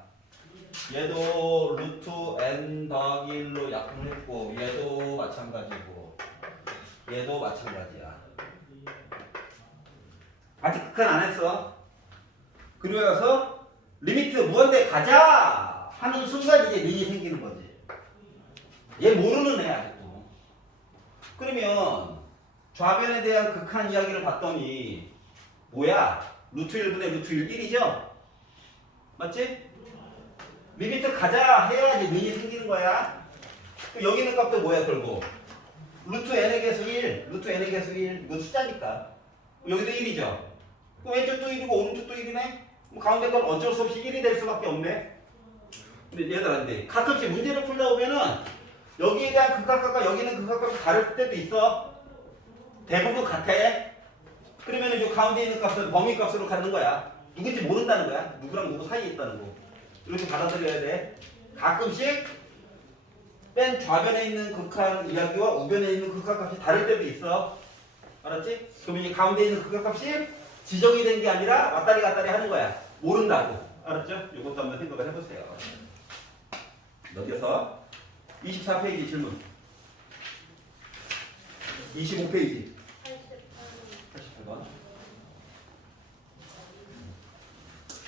얘도 루트 n 더하기 1로 약분을 했고 얘도 마찬가지고 얘도 마찬가지야. 아직 극한 안 했어. 그리고 나서 리미트 무한대 가자 하는 순간 이제 린이 생기는 거지. 얘 모르는 애 아직도. 그러면 좌변에 대한 극한 이야기를 봤더니 뭐야? 루트 1분의 루트 1, 1이죠? 맞지? 리미트 가자 해야 이제 린이 생기는 거야. 여기 있는 값도 뭐야 결국? 루트 n의 개수 1, 루트 n의 개수 1, 이거 숫자니까. 여기도 1이죠? 그럼 왼쪽도 1이고 오른쪽도 1이네? 가운데 건 어쩔 수 없이 1이 될 수밖에 없네? 근데 얘들아, 근데 가끔씩 문제를 풀다 보면은 여기에 대한 극각값과 여기는 극각값이 다를 때도 있어. 대부분 같아. 그러면 이 가운데 있는 값은 범위 값으로 갖는 거야. 누군지 모른다는 거야. 누구랑 누구 사이에 있다는 거. 이렇게 받아들여야 돼. 가끔씩 맨 좌변에 있는 극한 이야기와 우변에 있는 극각값이 다를 때도 있어. 알았지? 그러면 이 가운데 있는 극각값이 지정이 된 게 아니라 왔다리 갔다리 하는 거야. 모른다고. 알았죠? 이것도 한번 생각을 해보세요. 넘겨서 24페이지 질문. 25페이지. 88번.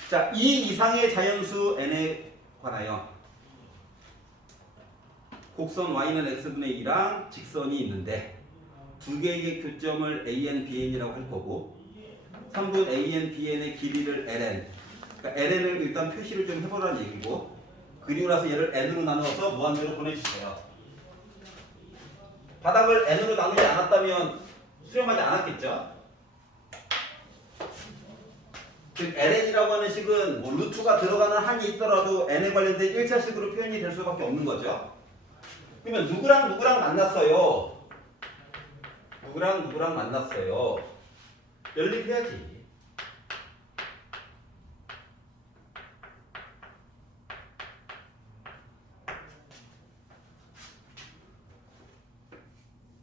자, 이 이상의 자연수 n에 관하여 곡선 y는 x분의 2랑 직선이 있는데 두 개의 교점을 an, bn이라고 할 거고 3분 an, bn의 길이를 ln. 그러니까 ln을 일단 표시를 좀 해보라는 얘기고 그리고 나서 얘를 n으로 나누어서 무한대로 보내주세요. 바닥을 n으로 나누지 않았다면 수렴하지 않았겠죠? 즉 ln이라고 하는 식은 뭐 루트가 들어가는 한이 있더라도 n에 관련된 1차식으로 표현이 될 수밖에 없는 거죠. 그러면 누구랑 누구랑 만났어요? 누구랑 누구랑 만났어요? 연립해야지.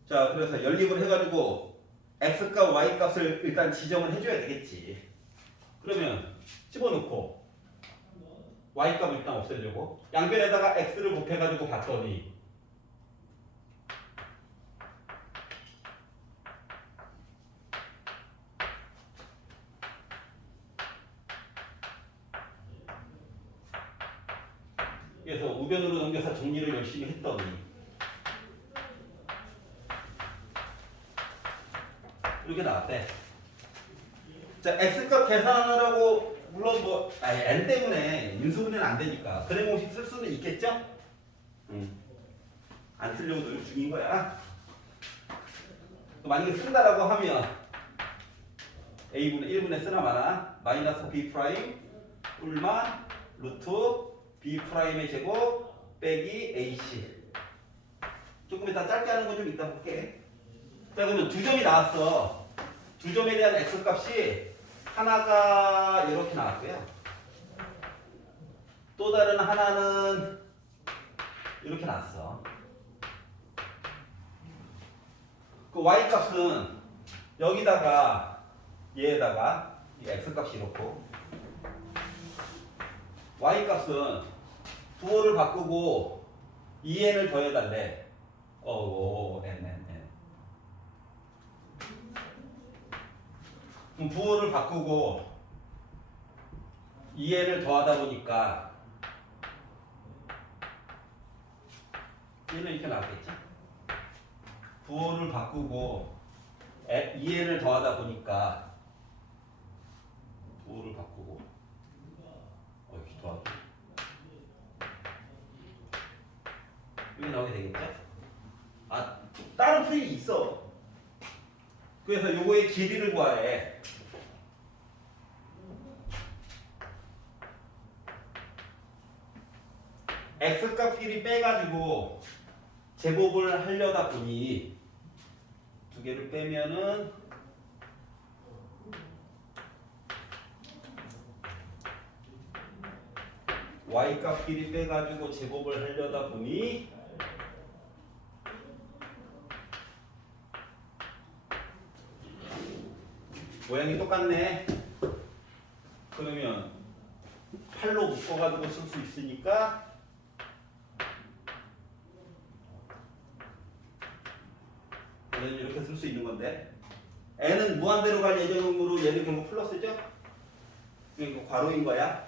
자, 그래서 연립을 해가지고 x값, y값을 일단 지정을 해줘야 되겠지. 그러면 집어넣고 y값을 일단 없애주고 양변에다가 x를 곱해가지고 봤더니 그래서 우변으로 넘겨서 정리를 열심히 했더니 이렇게 나왔대. 자, x값 계산하느라고 물론 뭐 n 때문에 인수분해는 안 되니까 근해 공식 쓸 수는 있겠죠? 안 쓰려고 노력 중인 거야. 만약에 쓴다라고 하면 a분의 1분의 쓰나 마나 마이너스 b 프라임 뿔마 루트 b 프라임의 제곱 빼기 ac. 조금 이따 짧게 하는 거 좀 이따 볼게. 자, 그러면 두 점이 나왔어. 두 점에 대한 x값이 하나가 이렇게 나왔고요. 또 다른 하나는 이렇게 나왔어. 그 y값은 여기다가 얘에다가 이 x값이 이렇고 y값은 부호를 바꾸고 2n을 더해달래. n. 그럼 부호를 바꾸고 2n을 더하다 보니까 얘는 이렇게 나왔겠죠? 부호를 바꾸고 2n을 더하다 보니까 부호를 바꾸고 이렇게 더하고 여기 나오게 되겠죠? 아, 다른 풀이 있어. 그래서 요거의 길이를 구하래. x값끼리 빼가지고 제곱을 하려다 보니 두 개를 빼면은 y값끼리 빼가지고 제곱을 하려다 보니 모양이 똑같네. 그러면 8로 묶어가지고 쓸 수 있으니까 얘는 이렇게 쓸 수 있는 건데 n은 무한대로 갈 예정으로 얘는 결국 플러스죠? 이거 괄호인 거야.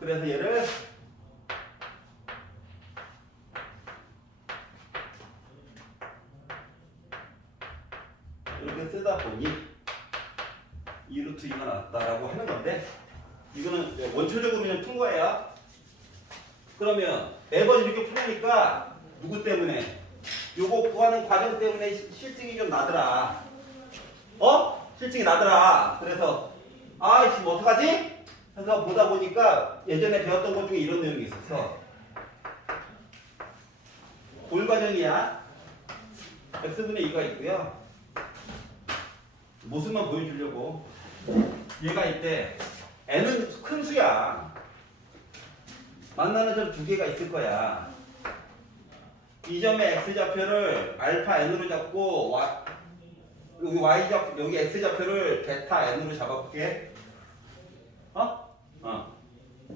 그래서 얘를 이렇게 쓰다 보니 2루트 2가 나왔다라고 하는 건데 이거는 원초적으로 그냥 푼 거예요. 그러면 매번 이렇게 풀으니까 누구 때문에? 요거 구하는 과정 때문에 실증이 좀 나더라. 실증이 나더라. 그래서 지금 어떡하지? 해서 보다 보니까 예전에 배웠던 것 중에 이런 내용이 있었어. 볼 과정이야. x분의 2가 있고요. 모습만 보여주려고. 얘가 있대. n은 큰 수야. 만나는 점 두 개가 있을 거야. 이 점의 x좌표를 알파 n으로 잡고 여기 y좌표, 여기 x좌표를 베타 n으로 잡아볼게.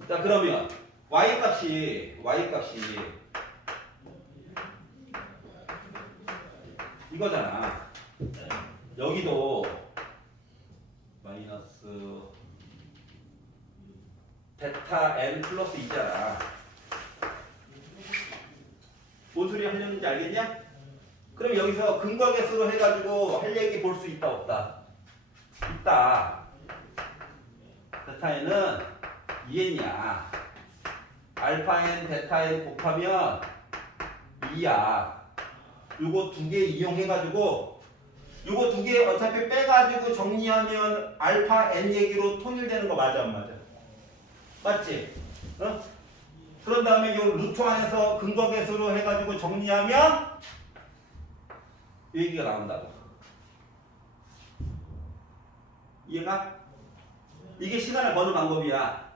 자, 그러면 y값이 이거잖아. 여기도 마이너스 베타 n 플러스 2잖아. 뭔 소리 하려는지 알겠냐? 그럼 여기서 근과계수로 해가지고 할 얘기 볼 수 있다 없다? 있다. 베타 n은 2n이야. 알파 n, 베타 n 곱하면 2야. 요거 두 개 이용해가지고 요거 두 개 어차피 빼가지고 정리하면 알파 n 얘기로 통일되는 거 맞아 안 맞아? 맞지? 그런 다음에 요 루트 안에서 근거계수로 해가지고 정리하면 이 얘기가 나온다고. 이해가? 이게 시간을 버는 방법이야.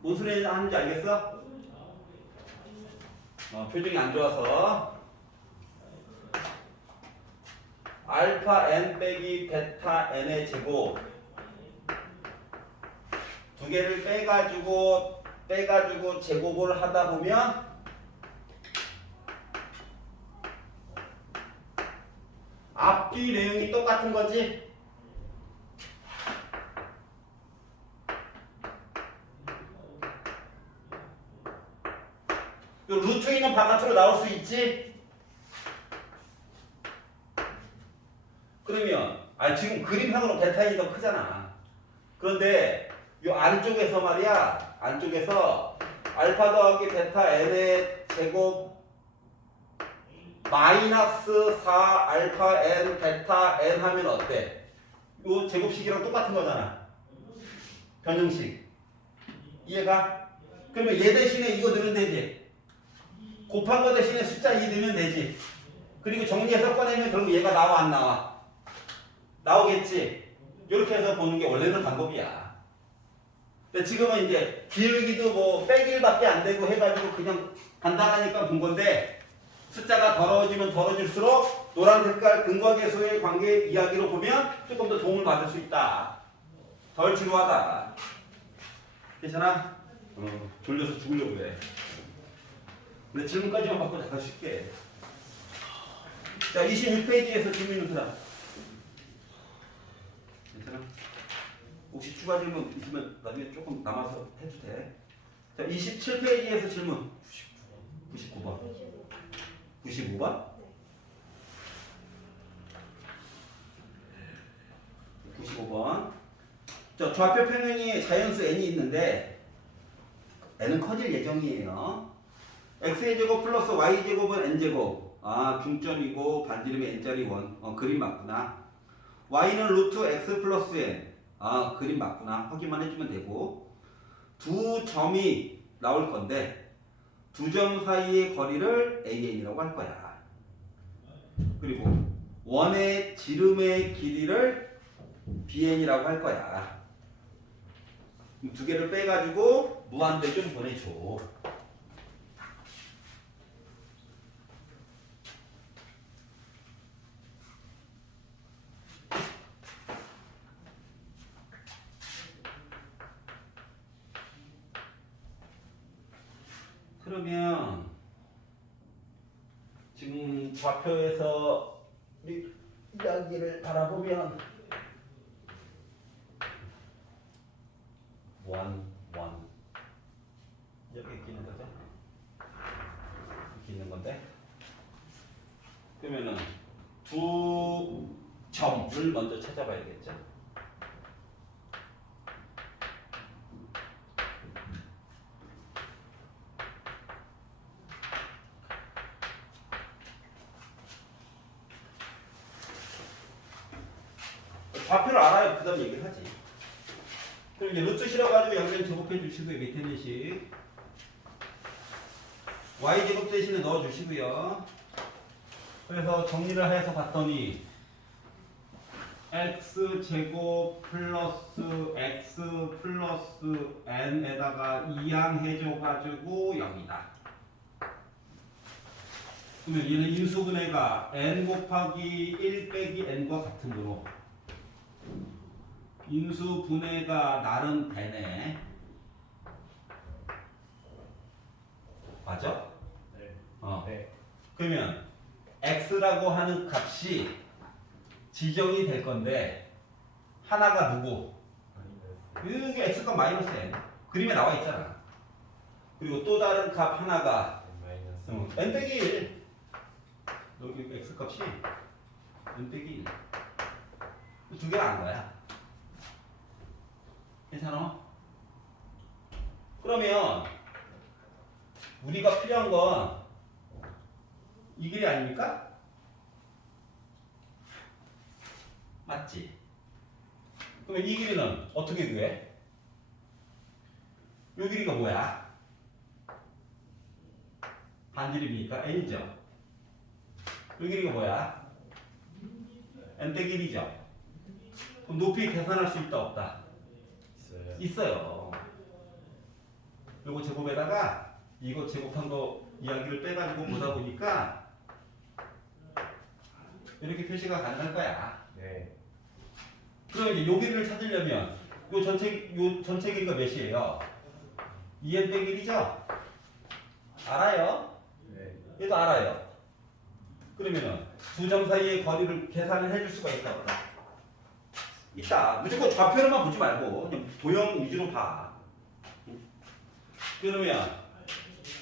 뭔 소리 하는지 알겠어? 표정이 안 좋아서 알파 n 빼기 베타 n의 제곱 두 개를 빼가지고 제곱을 하다 보면 앞뒤 내용이 똑같은 거지. 요 루트 있는 바깥으로 나올 수 있지. 그러면 지금 그림상으로 베타인이 더 크잖아. 그런데 요 안쪽에서 말이야, 안쪽에서 알파 더하기 베타 n의 제곱 마이너스 4 알파 n 베타 n 하면 어때? 요 제곱식이랑 똑같은 거잖아. 변형식. 이해가? 그러면 얘 대신에 이거 넣으면 되지. 곱한 거 대신에 숫자 2 넣으면 되지. 그리고 정리해서 꺼내면 결국 얘가 나와 안 나와? 나오겠지. 이렇게 해서 보는 게 원래는 방법이야. 근데 지금은 이제 기울기도 뭐 빼기밖에 안 되고 해가지고 그냥 간단하니까 본 건데 숫자가 더러워지면 더러워질수록 노란 색깔 근과계수의 관계 이야기로 보면 조금 더 도움을 받을 수 있다. 덜 지루하다. 괜찮아? 졸려서 죽으려고 해. 근데 질문까지만 받고 잠깐 쉴게. 자, 26페이지에서 질문 있는 사람. 괜찮아? 혹시 추가 질문 있으면 나중에 조금 남아서 해도 돼. 자, 27페이지에서 질문. 99번. 95번? 95번. 자, 좌표 평행에 자연수 n이 있는데 n은 커질 예정이에요. x제곱 플러스 y제곱은 n제곱. 아, 중점이고 반지름의 n짜리 원. 그림 맞구나. y는 루트 x 플러스 n. 아, 그림 맞구나. 확인만 해주면 되고. 두 점이 나올 건데 두 점 사이의 거리를 an이라고 할 거야. 그리고 원의 지름의 길이를 bn이라고 할 거야. 두 개를 빼가지고 무한대 좀 보내줘. 그러면 지금 좌표에서 우리 이야기를 바라보면 원 여기 이렇게 있는 거죠? 이렇게 있는 건데 그러면은 두 점을 먼저 찾아봐야겠죠? 좌표를 알아야 그 다음 얘기를 하지. 그럼 이제 루트 실어가지고 양변 제곱해 주시고요. 밑에는 식 y제곱 대신에 넣어 주시고요. 그래서 정리를 해서 봤더니 x제곱 플러스 x 플러스 n에다가 2항 해줘가지고 0이다. 그러면 얘는 인수분해가 n 곱하기 1 빼기 n과 같으므로 인수분해가 나름 되네. 맞아? 네. 네. 그러면 x라고 하는 값이 지정이 될 건데 하나가 누구? 여기 x값 마이너스 n. 그림에 나와 있잖아. 그리고 또 다른 값 하나가 n 빼기 1. 여기 x값이 n 빼기 1. 두 개가 안 거야. 괜찮아? 그러면 우리가 필요한 건 이 길이 아닙니까? 맞지? 그러면 이 길이는 어떻게 구해? 이 길이가 뭐야? 반지름이니까 n이죠. 이 길이가 뭐야? n 빼기 1이죠. 그럼 높이 계산할 수 있다 없다? 있어요. 요거 제곱에다가 이거 제곱한 거 이야기를 빼가지고 보다 보니까 이렇게 표시가 가능할 거야. 네. 그럼 이제 요 길이를 찾으려면 요 전체 길이가 몇이에요? 2n 빼기 1이죠? 알아요? 네. 얘도 알아요. 그러면은 두 점 사이의 거리를 계산을 해줄 수가 있다 없다? 있다. 무조건 좌표로만 보지 말고 그냥 도형 위주로 봐. 그러면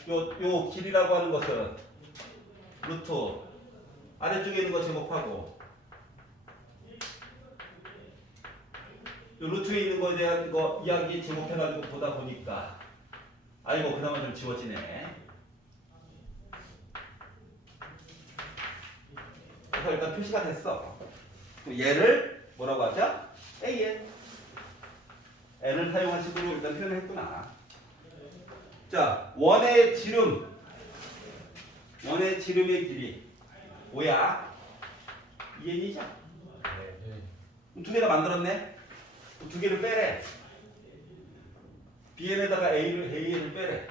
요 길이라고 하는 것은 루트 아래쪽에 있는 거 제곱하고 요 루트에 있는 거에 대한 거 이야기 제곱해가지고 보다 보니까 아이고 그나마 좀 지워지네. 그래서 일단 표시가 됐어. 얘를 뭐라고 하죠? AN. n을 사용한 식으로 일단 표현을 했구나. 자, 원의 지름의 길이 뭐야? 2n이죠? 네. 두 개가 만들었네? 두 개를 빼래. bn에다가 an을 빼래.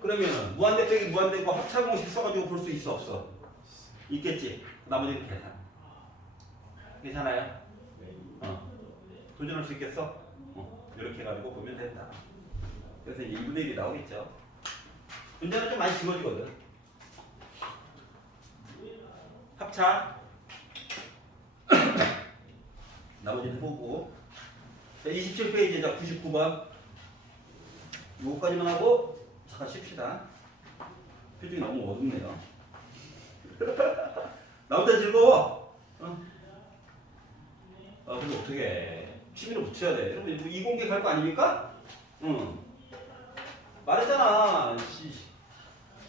그러면 무한대 빼기 무한대 거 합차공식 써가지고 볼 수 있어 없어? 있겠지. 나머지는 계산. 괜찮아요? 네. 도전할 수 있겠어? 이렇게 해가지고 보면 된다. 그래서 이제 2분의 1이 나오겠죠. 문제는 좀 많이 지워지거든. 합차. 나머지는 보고. 자, 27페이지죠. 99번. 요거까지만 하고 잠깐 쉽시다. 표정이 너무 어둡네요. 나 혼자 즐거워. 근데 어떻게 해. 취미로 붙여야 돼. 여러분 이거 이공계 갈 거 아닙니까? 응. 말했잖아.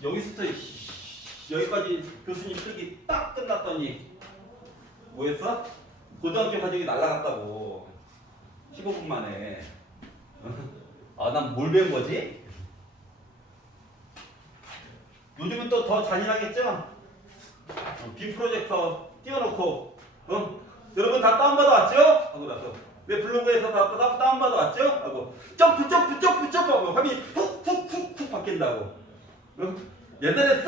여기서부터 여기까지 교수님 쓰기 딱 끝났더니 뭐 했어? 고등학교 과정이 날라갔다고. 15분 만에. 난 뭘 배운 거지? 요즘은 또 더 잔인하겠죠? 빔 프로젝터 띄워놓고 여러분 다 다운받아 왔죠? 하고 나서 내 블로그에서 다 다운받아 왔죠? 하고 점프 하고 화면이 훅 바뀐다고. 옛날에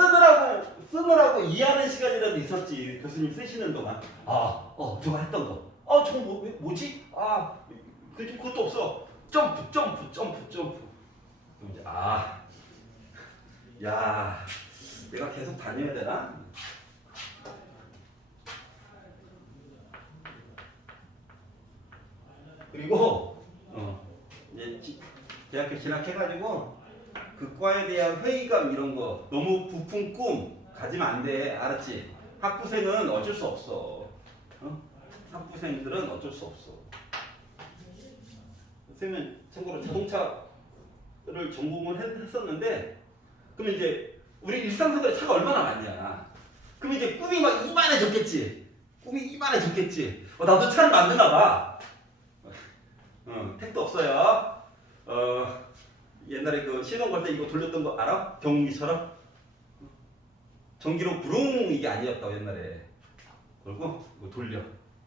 쓰느라고 이해하는 시간이라도 있었지. 교수님 쓰시는 동안 저거 했던 거 저거 뭐지? 그것도 없어. 점프 그럼 이제 야 내가 계속 다녀야 되나? 그리고 이제 대학교 진학해가지고 그 과에 대한 회의감 이런 거 너무 부푼 꿈 가지면 안 돼. 알았지? 학부생은 어쩔 수 없어. 학부생들은 어쩔 수 없어. 선생님은 참고로 자동차를 전공을 했었는데 그러면 이제 우리 일상생활에 차가 얼마나 많냐. 그럼 이제 꿈이 막 이만해졌겠지. 나도 차를 만드나 봐. 택도 없어요. 옛날에 그 시동 걸 때 이거 돌렸던 거 알아? 경운기처럼? 전기로 부릉 이게 아니었다고 옛날에. 그리고 이거 돌려.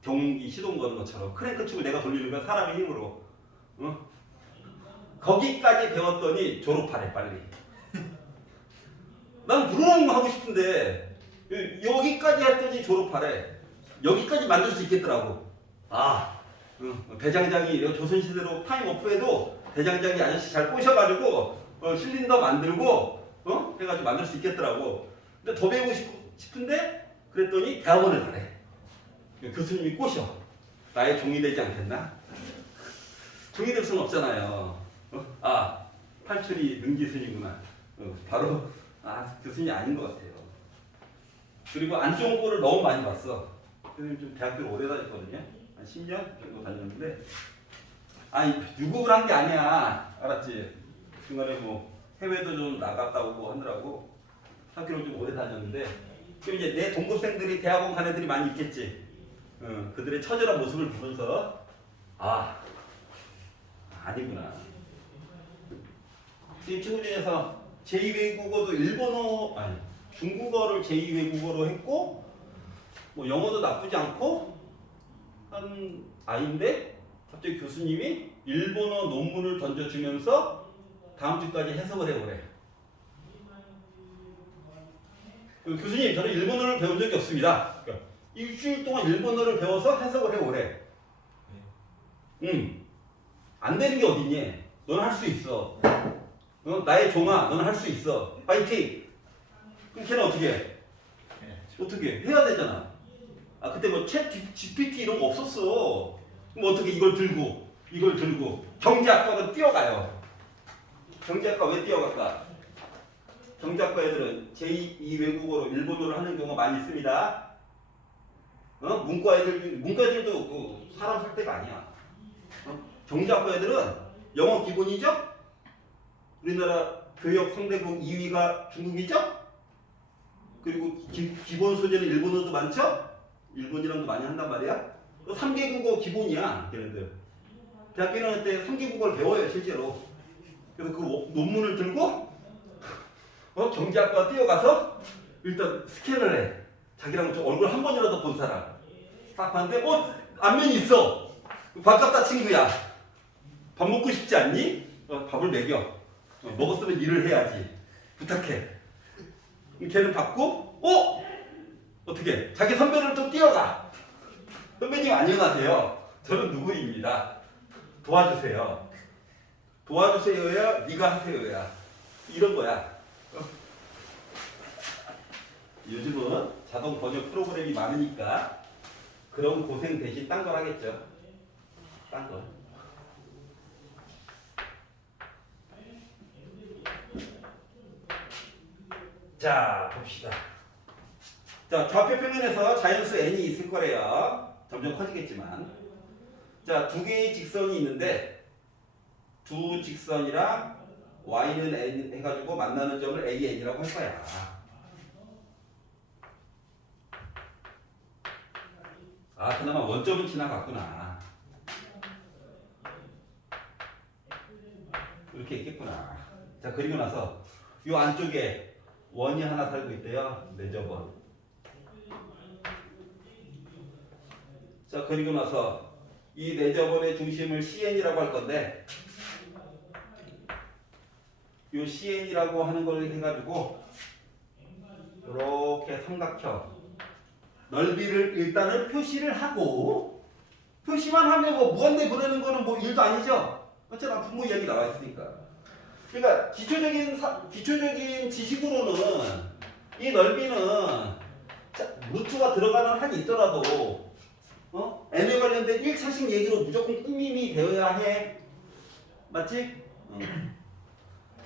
경운기 시동 거는 것처럼 크랭크 축을 내가 돌리는 거야 사람의 힘으로. 거기까지 배웠더니 졸업하래 빨리. 난 부릉 하고 싶은데 여기까지 했더니 졸업하래. 여기까지 만들 수 있겠더라고. 대장장이 조선시대로 타임오프해도 대장장이 아저씨 잘 꼬셔가지고 실린더 만들고 해가지고 만들 수 있겠더라고. 근데 더 배우고 싶은데 그랬더니 대학원을 가래. 교수님이 꼬셔. 나의 종이 되지 않겠나? 종이 될 수는 없잖아요. 팔출이 능기순이구나. 바로 교수님이 아닌 것 같아요. 그리고 안 좋은 꼴을 너무 많이 봤어. 교수님 좀 대학교를 오래 다녔거든요. 한 10년 정도 다녔는데 유급을 한 게 아니야. 알았지? 중간에 뭐 해외도 좀 나갔다 오고 하느라고 학교를 좀 오래 다녔는데 그럼 이제 내 동급생들이 대학원 간 애들이 많이 있겠지. 그들의 처절한 모습을 보면서 아니구나. 지금 친구 중에서 제2외국어도 중국어를 제2외국어로 했고 뭐 영어도 나쁘지 않고 한 아이인데 갑자기 교수님이 일본어 논문을 던져주면서 다음 주까지 해석을 해오래. 교수님 저는 일본어를 배운 적이 없습니다. 그러니까 일주일 동안 일본어를 배워서 해석을 해오래. 안 되는 게 어딨니? 너는 할 수 있어. 나의 종아 너는 할 수 있어. 파이팅! 그럼 걔는 어떻게 해? 어떻게 해? 해야 되잖아. 그때 뭐 챗 GPT 이런 거 없었어. 그럼 어떻게 이걸 들고 경제학과는 뛰어가요. 경제학과 왜 뛰어갈까? 경제학과 애들은 제2 외국어로 일본어를 하는 경우가 많이 있습니다. 문과 애들도 그 사람 살 때가 아니야. 경제학과 애들은 영어 기본이죠? 우리나라 교역 상대국 2위가 중국이죠? 그리고 기본 소재는 일본어도 많죠? 일본이랑도 많이 한단 말이야. 3개국어 기본이야, 걔네들. 대학교 1학년 때 3개국어를 배워요, 실제로. 그래서 그 논문을 들고 경제학과 뛰어가서 일단 스캔을 해. 자기랑 좀 얼굴 한 번이라도 본 사람. 딱 봤는데 안면이 있어. 반갑다 친구야. 밥 먹고 싶지 않니? 밥을 먹여. 먹었으면 일을 해야지. 부탁해. 걔는 받고 어떻게? 자기 선배를 또 뛰어가. 선배님 안녕하세요. 저는 누구입니다. 도와주세요. 도와주세요야 네가 하세요야 이런 거야. 요즘은 자동 번역 프로그램이 많으니까 그런 고생 대신 딴 걸 하겠죠. 딴 걸. 자 봅시다. 자 좌표 평면에서 자연수 n이 있을 거래요. 점점 커지겠지만. 자 두 개의 직선이 있는데 두 직선이랑 y는 n 해가지고 만나는 점을 AN이라고 할 거야. 아 그나마 원점은 지나갔구나. 이렇게 있겠구나. 자 그리고 나서 이 안쪽에 원이 하나 살고 있대요. 내접원. 자 그리고 나서 이 내접원의 중심을 CN이라고 할 건데 이 CN이라고 하는 걸 해가지고 이렇게 삼각형 넓이를 일단은 표시를 하고 표시만 하면 뭐 무한대 보내는 거는 뭐 일도 아니죠. 어차피 분모 이야기 나와 있으니까. 그러니까 기초적인 지식으로는 이 넓이는 루트가 들어가는 한이 있더라도 n에 관련된 1차식 얘기로 무조건 끝님이 되어야 해. 맞지?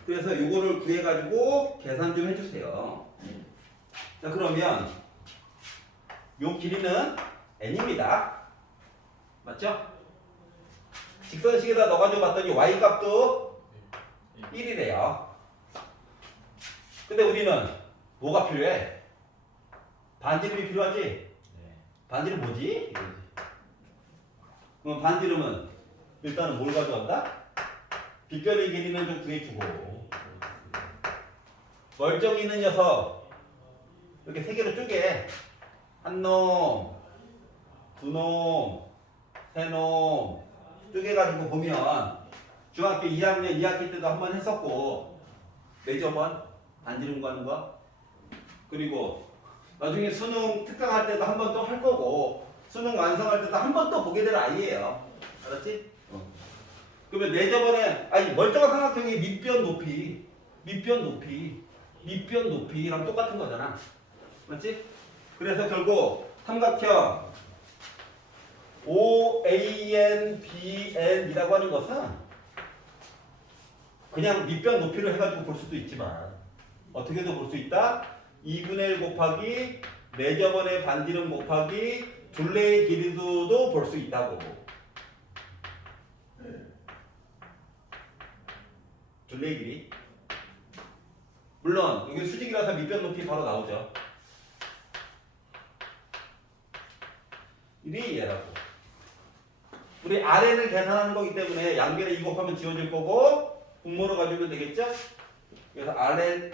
그래서 요거를 구해가지고 계산 좀 해주세요. 자 그러면 요 길이는 n입니다. 맞죠? 직선식에다 넣어가지고 봤더니 y 값도 1이래요. 근데 우리는 뭐가 필요해? 반지름이 필요하지? 네. 반지름 뭐지? 그럼 반지름은 일단은 뭘 가져간다? 빗변의 길이는 좀 구해주고 멀쩡히 있는 녀석 이렇게 세 개로 쪼개. 한 놈, 두 놈, 세 놈 쪼개가지고 보면 중학교 2학년 2학기 때도 한번 했었고 매저번 반지름 구하는 거 그리고 나중에 수능 특강할 때도 한 번 또 할 거고 수능 완성할 때도 한 번 또 보게 될 아이예요. 알았지? 그러면 내저번에 아니 멀쩡한 삼각형의 밑변 높이랑 똑같은 거잖아. 맞지? 그래서 결국 삼각형 OANBN이라고 하는 것은 그냥 밑변 높이로 해가지고 볼 수도 있지만 어떻게도 볼 수 있다. 2분의 1 곱하기 내저번의 반지름 곱하기 둘레의 길이도 볼 수 있다고. 둘레의 길이. 물론 여기 수직이라서 밑변 높이 바로 나오죠. 이게 얘라고. 우리 RN을 계산하는 거기 때문에 양변에 2 곱하면 지워질 거고 분모로 가지면 되겠죠? 그래서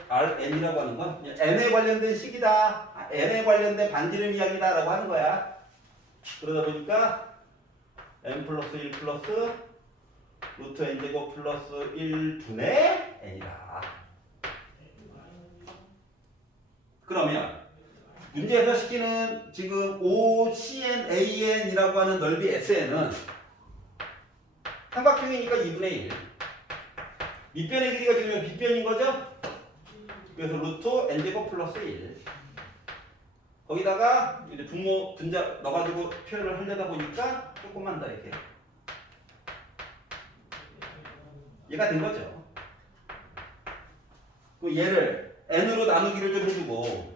RN이라고 하는 건 N에 관련된 식이다. N에 관련된 반지름 이야기다 라고 하는 거야. 그러다 보니까 N 플러스 1 플러스 루트 N제곱 플러스 1분의 N이다. 그러면 문제에서 시키는 지금 OCNAN이라고 하는 넓이 SN은 삼각형이니까 2분의 1. 밑변의 길이가 지금 빗변인 거죠? 그래서 루트 n제곱 플러스 1. 거기다가 이제 분모 분자 넣어가지고 표현을 하려다 보니까 조금만 더 이렇게. 얘가 된 거죠. 그 얘를 n으로 나누기를 좀 해주고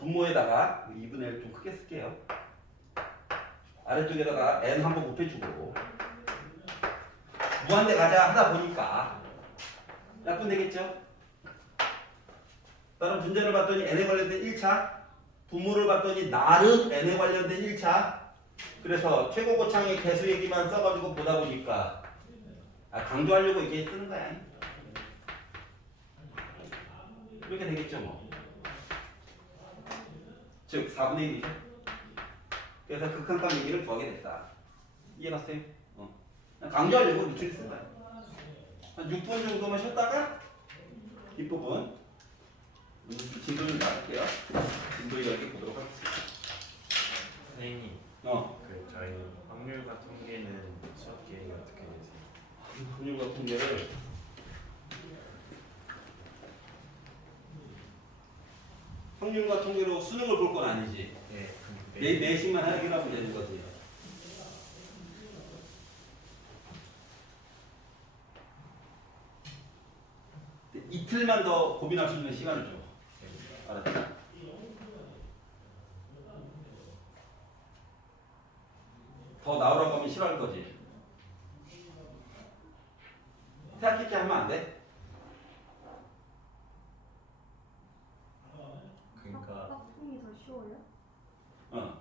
분모에다가 2분의 1 좀 크게 쓸게요. 아래쪽에다가 n 한번 곱해주고 무한대 가자 하다 보니까 약분 되겠죠? 다른 분자를 봤더니 n에 관련된 1차 분모를 봤더니 나름 n에 관련된 1차 그래서 최고 고창의 개수 얘기만 써가지고 보다 보니까 강조하려고 이렇게 쓰는 거야. 이렇게 되겠죠 뭐. 즉 4분의 1이죠. 그래서 극한값 얘기를 구하게 됐다. 이해갔어요? 강조하려고 루트를 쓴 거야. 한 6분 정도만 쉬었다가 뒷부분 진도를 나갈게요. 진도 10개 보도록 하겠습니다. 선생님, 어. 그 저희 확률과 통계는 수업 기획이 어떻게 되세요? 확률과 통계를 확률과 통계로 수능을 볼 건 아니지. 내신만 하기라면 되는 거지. 이틀만 더 고민할 수 있는 시간을 줘. 알았지? 더 나오라고 하면 싫어할 거지. 생각했게 하면 안 돼? 그러니까 짝퉁이 더 쉬워요? 어.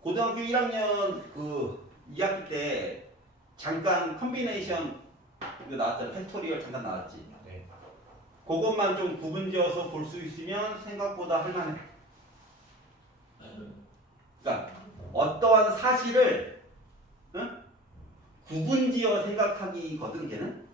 고등학교 1학년 그 2학기 때 잠깐 컨비네이션 이거 나왔잖아. 팩토리얼 잠깐 나왔지. 네. 그것만 좀 구분지어서 볼 수 있으면 생각보다 할만해. 그러니까 어떠한 사실을 응? 구분지어 생각하기거든 걔는.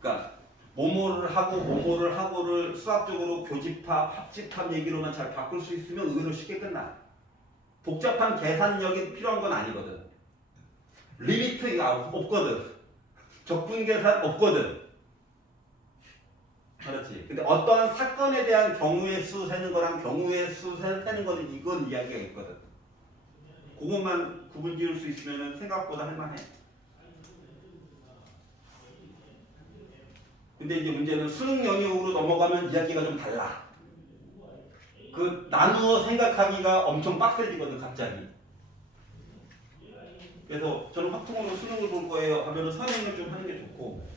그러니까 뭐뭐를 하고 뭐뭐를 하고를 수학적으로 교집합, 합집합 얘기로만 잘 바꿀 수 있으면 의외로 쉽게 끝나. 복잡한 계산력이 필요한 건 아니거든. 리미트가 없거든. 적분 계산 없거든. 그렇지. 근데 어떠한 사건에 대한 경우의 수 세는 거랑 경우의 수 세는 거는 이건 이야기가 있거든. 그것만 구분 지을 수 있으면 생각보다 할만해. 근데 이제 문제는 수능 영역으로 넘어가면 이야기가 좀 달라. 그 나누어 생각하기가 엄청 빡세지거든 갑자기. 그래서 저는 확통으로 수능을 볼 거예요 하면은 선행을 좀 하는 게 좋고,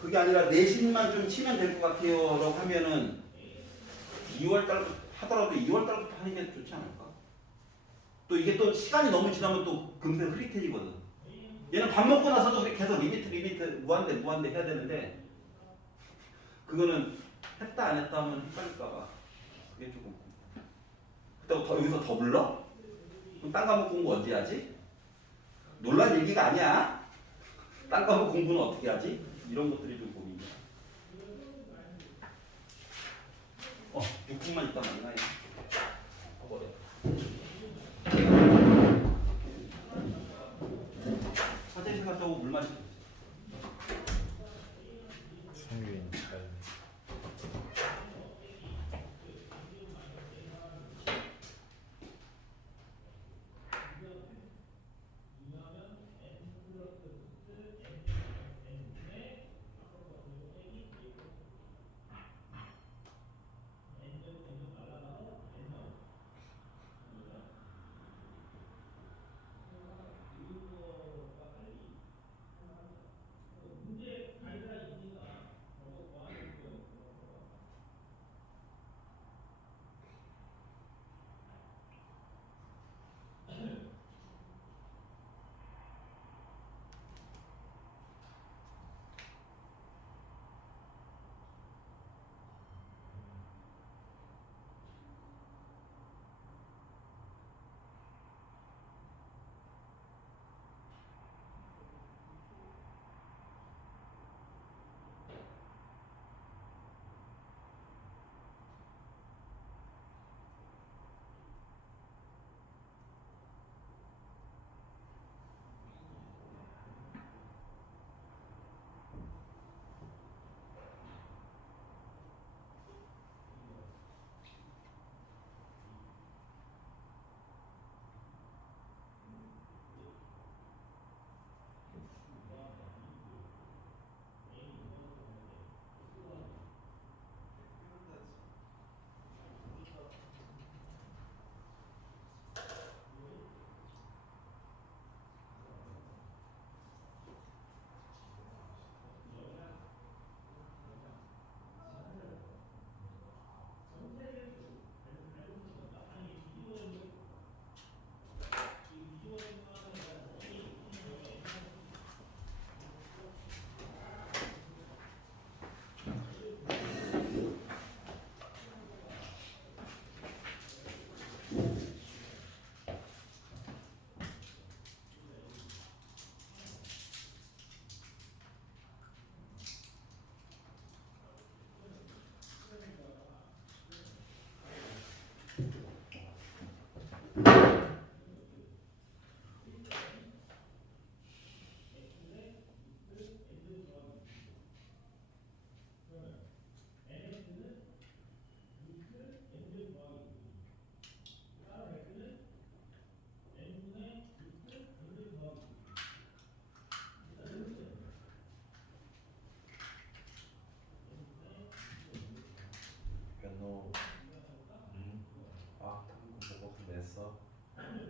그게 아니라 내신만 좀 치면 될 것 같아요 라고 하면은 2월달 하더라도 2월달부터 하는 게 좋지 않을까? 또 이게 또 시간이 너무 지나면 또 금세 흐릿해지거든. 얘는 밥 먹고 나서도 계속 리미트 무한대 해야 되는데, 그거는 했다 안 했다 하면 헷갈릴까봐 그게 조금. 그렇다고 여기서 더 불러? 그럼 딴 과목 공부 언제 하지? 논란 얘기가 아니야. 딴 과목 공부는 어떻게 하지? 이런 것들이 좀 고민이야. 6분만 있다 만나요. 버려. 화장실 갔다 오고 물 마시고. 성유인 잘.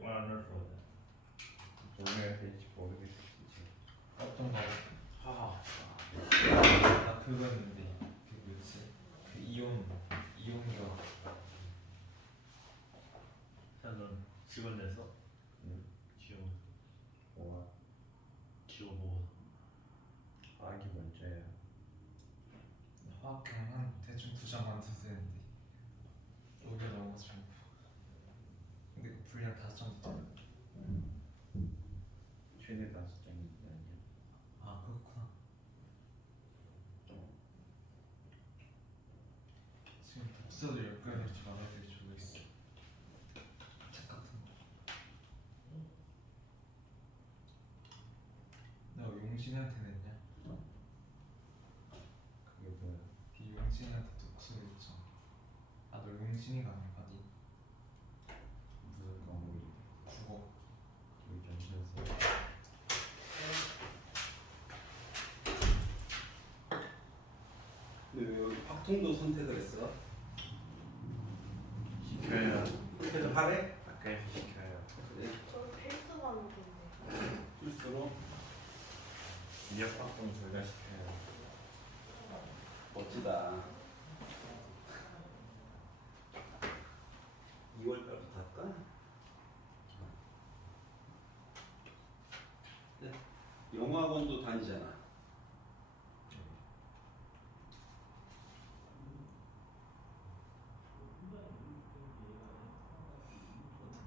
말안 줘. 오늘 될지 모르겠어 진짜. 어떤 거? 하하. 나 그거 했는데 그 뭐지? 그 이온이가 저는 직원 내서 응? 지워 뭐야? 지워 먹어서 아기 먼저야. 화학경 한 대충 2장 만들어야 되는데 여기가 넘어서 좀. 근데 그 분량 5장 됐잖아. 최대 5장이 아니야. 아 그렇구나. 지금 독서도 10개를 줄 알아야 될지 모르겠어. 책 같은 거. 너 용진이한테 냈냐? 그게 뭐야? 네 용진이한테 독서 냈잖아. 아 너 용진이가 아니라 니 무슨 과목이? 국어. 우리 전시였어. 근데 왜 여기 박통도 선택을 했어? 시켜야. 그래서 하래? 아까에서 시켜야. 그래. 저는 필수 과목인데. 필수로 미역 박동 둘다 시켜야. 멋지다. 2월달부터 할까? 네. 영어학원도 다니잖아. 어떻게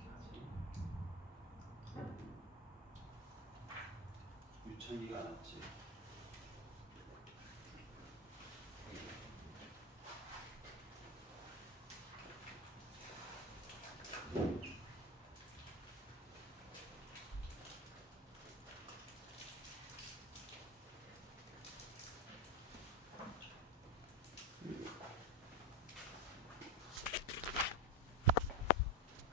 하지? 유창이가 안 왔지.